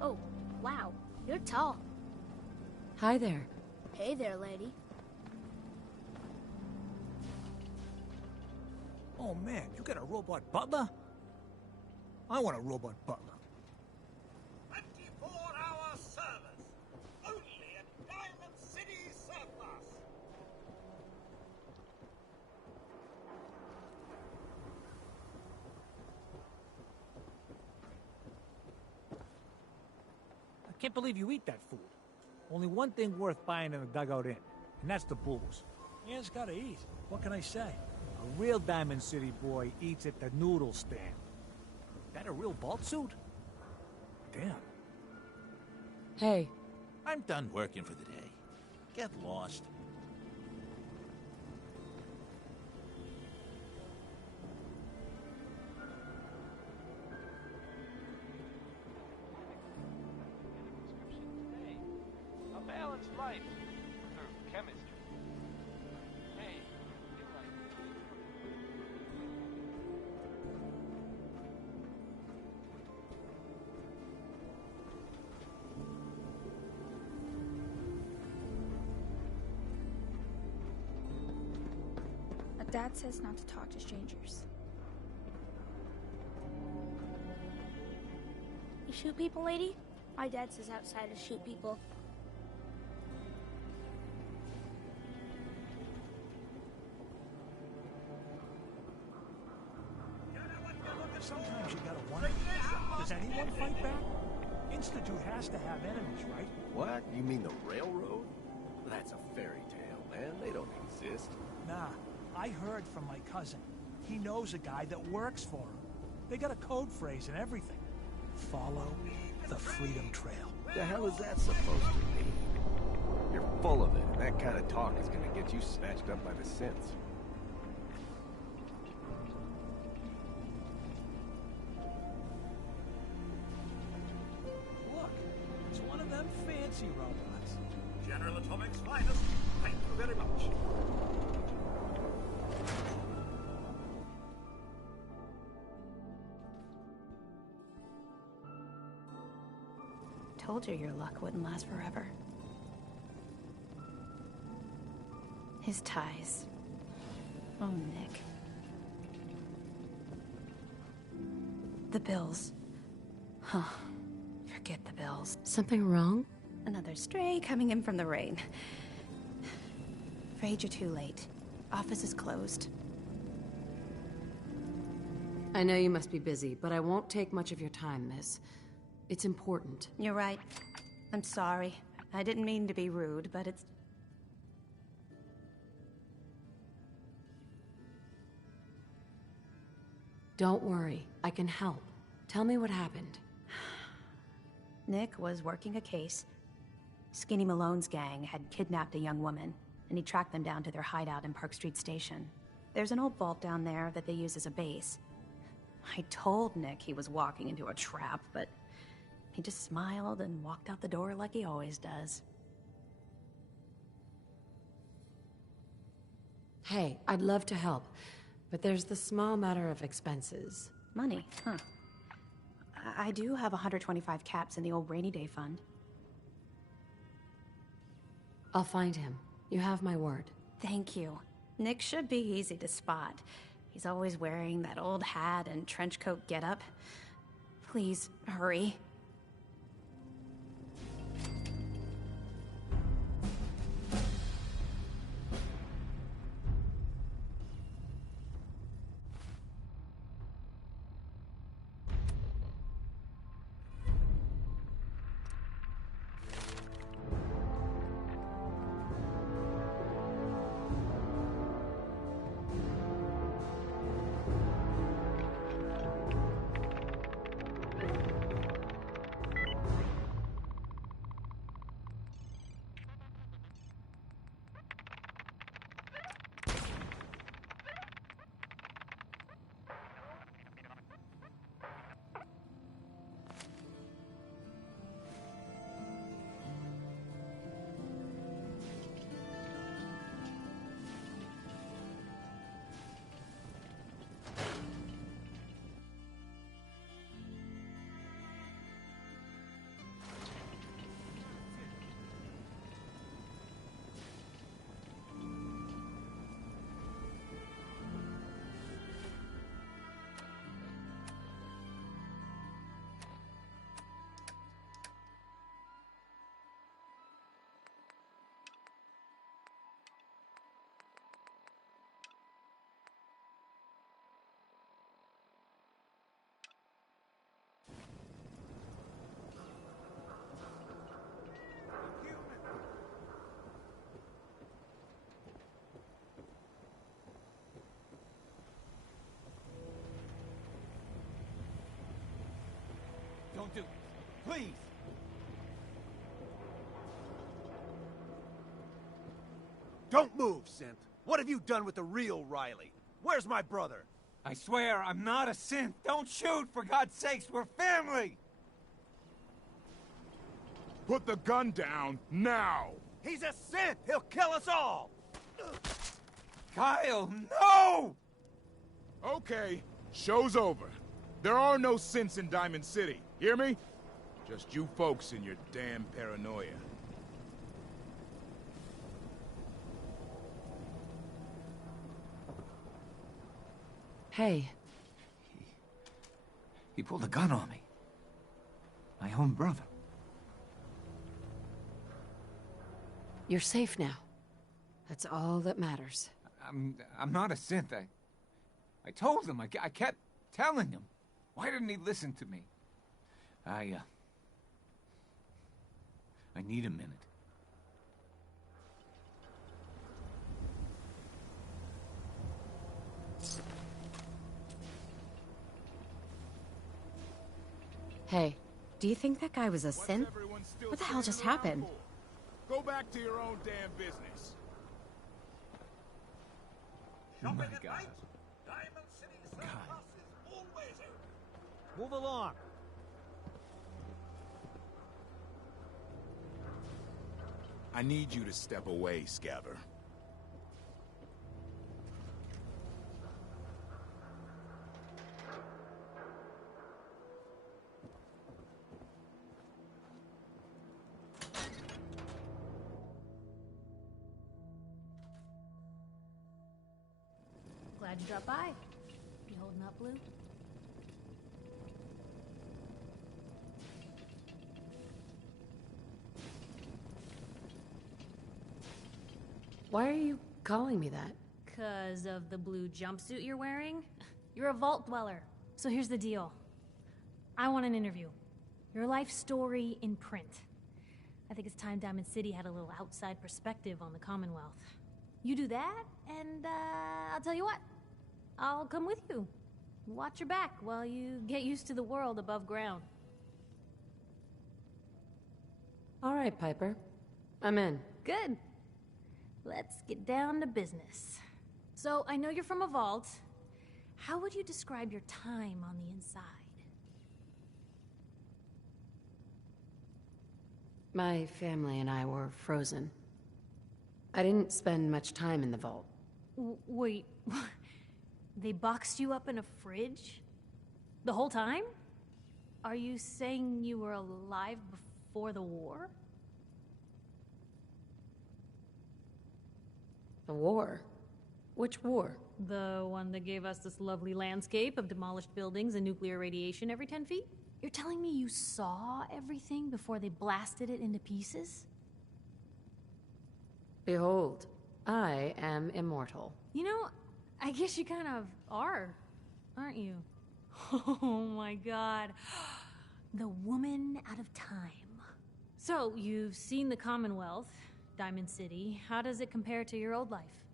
Oh, wow. You're tall. Hi there. Hey there, lady. Oh man, you got a robot butler? I want a robot butler. 24-hour service. Only at Diamond City surplus. I can't believe you eat that food. Only one thing worth buying in a dugout inn, and that's the booze. Man's gotta eat. What can I say? A real Diamond City boy eats at the noodle stand. That a real vault suit? Damn. Hey. I'm done working for the day. Get lost. A balanced life through chemistry. Hey, you like Dad says not to talk to strangers. You shoot people, lady? My dad says outsiders shoot people. Sometimes you gotta wonder, does anyone fight back? Institute has to have enemies, right? What? You mean the railroad? That's a fairy tale, man. They don't exist. Nah, I heard from my cousin. He knows a guy that works for him. They got a code phrase and everything. Follow the Freedom Trail. The hell is that supposed to mean? You're full of it, and that kind of talk is gonna get you snatched up by the synths. Look, it's one of them fancy robots. General Atomic's finest. Thank you very much. Told you your luck wouldn't last forever. His ties. Oh, Nick. The bills. Huh. Forget the bills. Something wrong? Another stray coming in from the rain. Afraid you're too late. Office is closed. I know you must be busy, but I won't take much of your time, miss. It's important. You're right. I'm sorry. I didn't mean to be rude, but it's... Don't worry. I can help. Tell me what happened. Nick was working a case. Skinny Malone's gang had kidnapped a young woman, and he tracked them down to their hideout in Park Street Station. There's an old vault down there that they use as a base. I told Nick he was walking into a trap, but he just smiled and walked out the door like he always does. Hey, I'd love to help, but there's the small matter of expenses. Money, huh? I do have 125 caps in the old rainy day fund. I'll find him. You have my word. Thank you. Nick should be easy to spot. He's always wearing that old hat and trench coat getup. Please, hurry. Don't do it. Please! Don't move, synth. What have you done with the real Riley? Where's my brother? I swear, I'm not a synth. Don't shoot, for God's sakes. We're family! Put the gun down, now! He's a synth! He'll kill us all! Kyle, no! Okay, show's over. There are no synths in Diamond City. Hear me? Just you folks and your damn paranoia. Hey. He pulled a gun on me. My own brother. You're safe now. That's all that matters. I'm not a synth. I told him. I kept telling him. Why didn't he listen to me? I need a minute. Hey. Do you think that guy was a synth? What the hell just happened? Go back to your own damn business. Oh my God. Move along. I need you to step away, Scabber. Glad you dropped by. You holding up, Blue? Why are you calling me that? 'Cause of the blue jumpsuit you're wearing? You're a vault dweller. So here's the deal. I want an interview. Your life story in print. I think it's time Diamond City had a little outside perspective on the Commonwealth. You do that, and I'll tell you what. I'll come with you. Watch your back while you get used to the world above ground. All right, Piper. I'm in. Good. Let's get down to business. So, I know you're from a vault. How would you describe your time on the inside? My family and I were frozen. I didn't spend much time in the vault. Wait, they boxed you up in a fridge? The whole time? Are you saying you were alive before the war? The war? Which war? The one that gave us this lovely landscape of demolished buildings and nuclear radiation every 10 feet? You're telling me you saw everything before they blasted it into pieces? Behold, I am immortal. You know, I guess you kind of are, aren't you? Oh my god. The woman out of time. So, you've seen the Commonwealth, Diamond City. How does it compare to your old life?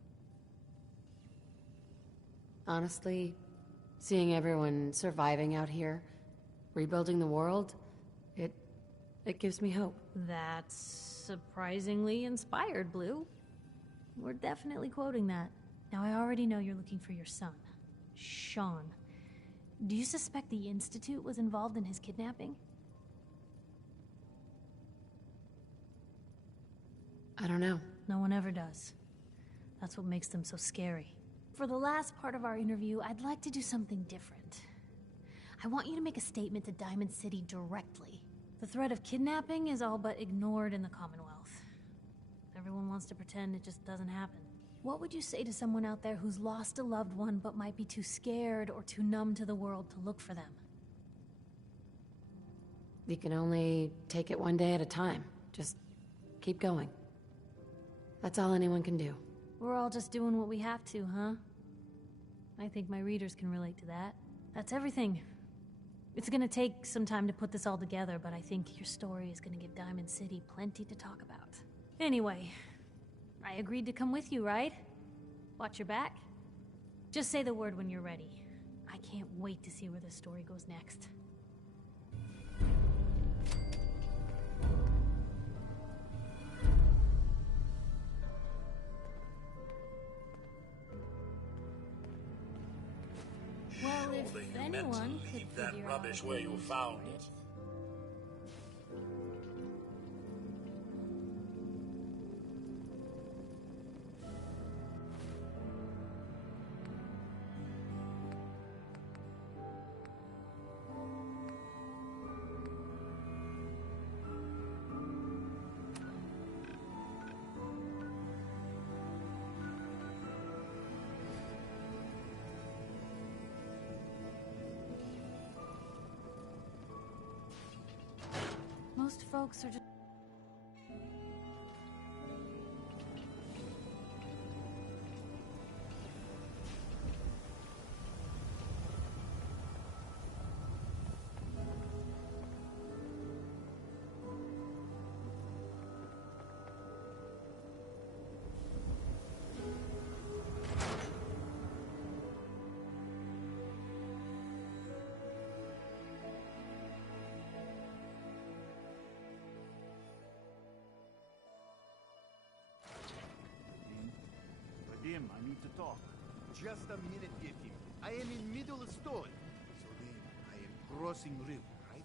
Honestly, seeing everyone surviving out here, rebuilding the world, it gives me hope. That's surprisingly inspired, Blue. We're definitely quoting that. Now, I already know you're looking for your son, Sean. Do you suspect the Institute was involved in his kidnapping? I don't know. No one ever does. That's what makes them so scary. For the last part of our interview, I'd like to do something different. I want you to make a statement to Diamond City directly. The threat of kidnapping is all but ignored in the Commonwealth. Everyone wants to pretend it just doesn't happen. What would you say to someone out there who's lost a loved one but might be too scared or too numb to the world to look for them? You can only take it one day at a time. Just keep going. That's all anyone can do. We're all just doing what we have to, huh? I think my readers can relate to that. That's everything. It's gonna take some time to put this all together, but I think your story is gonna give Diamond City plenty to talk about. Anyway, I agreed to come with you, right? Watch your back? Just say the word when you're ready. I can't wait to see where this story goes next. Well, if anyone could Leave that figure rubbish out where you found it. Most folks are just... Him, I need to talk. Just a minute, give him. I am in middle of story. So then, I am crossing river, right?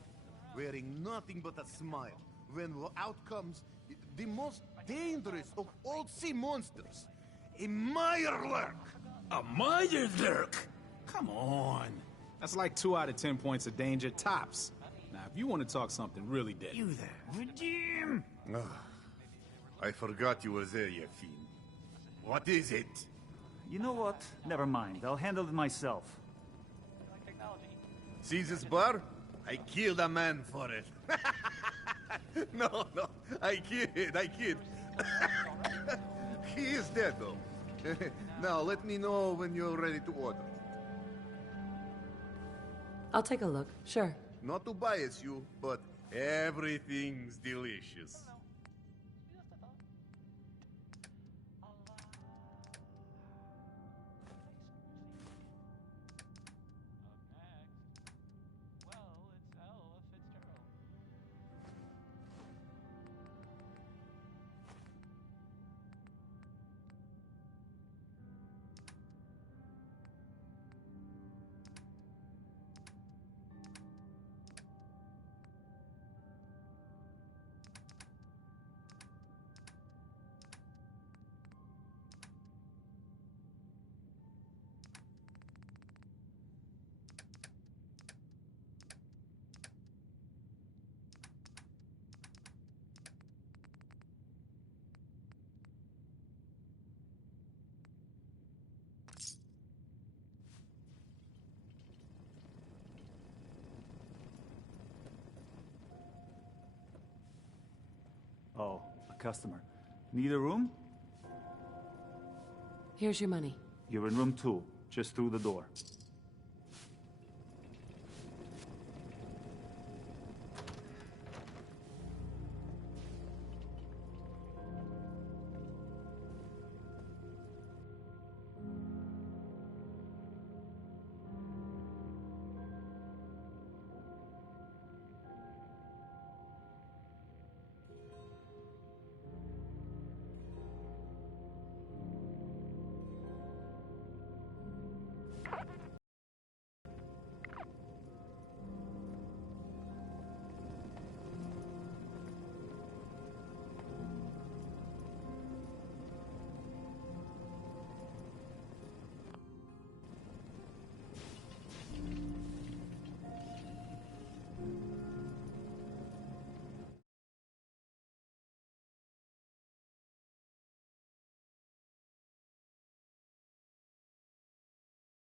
Wearing nothing but a smile. When out comes the most dangerous of all sea monsters, a Mirelurk. A Mirelurk? Come on. That's like 2 out of 10 points of danger tops. Now, if you want to talk something really dead. You there, Redeem! I forgot you were there, you fiend. What is it? You know what? Never mind. I'll handle it myself. See this bar? I killed a man for it. No, I kid. He is dead, though. Now, let me know when you're ready to order. I'll take a look, sure. Not to bias you, but everything's delicious. Oh, a customer. Need a room? Here's your money. You're in room 2, just through the door.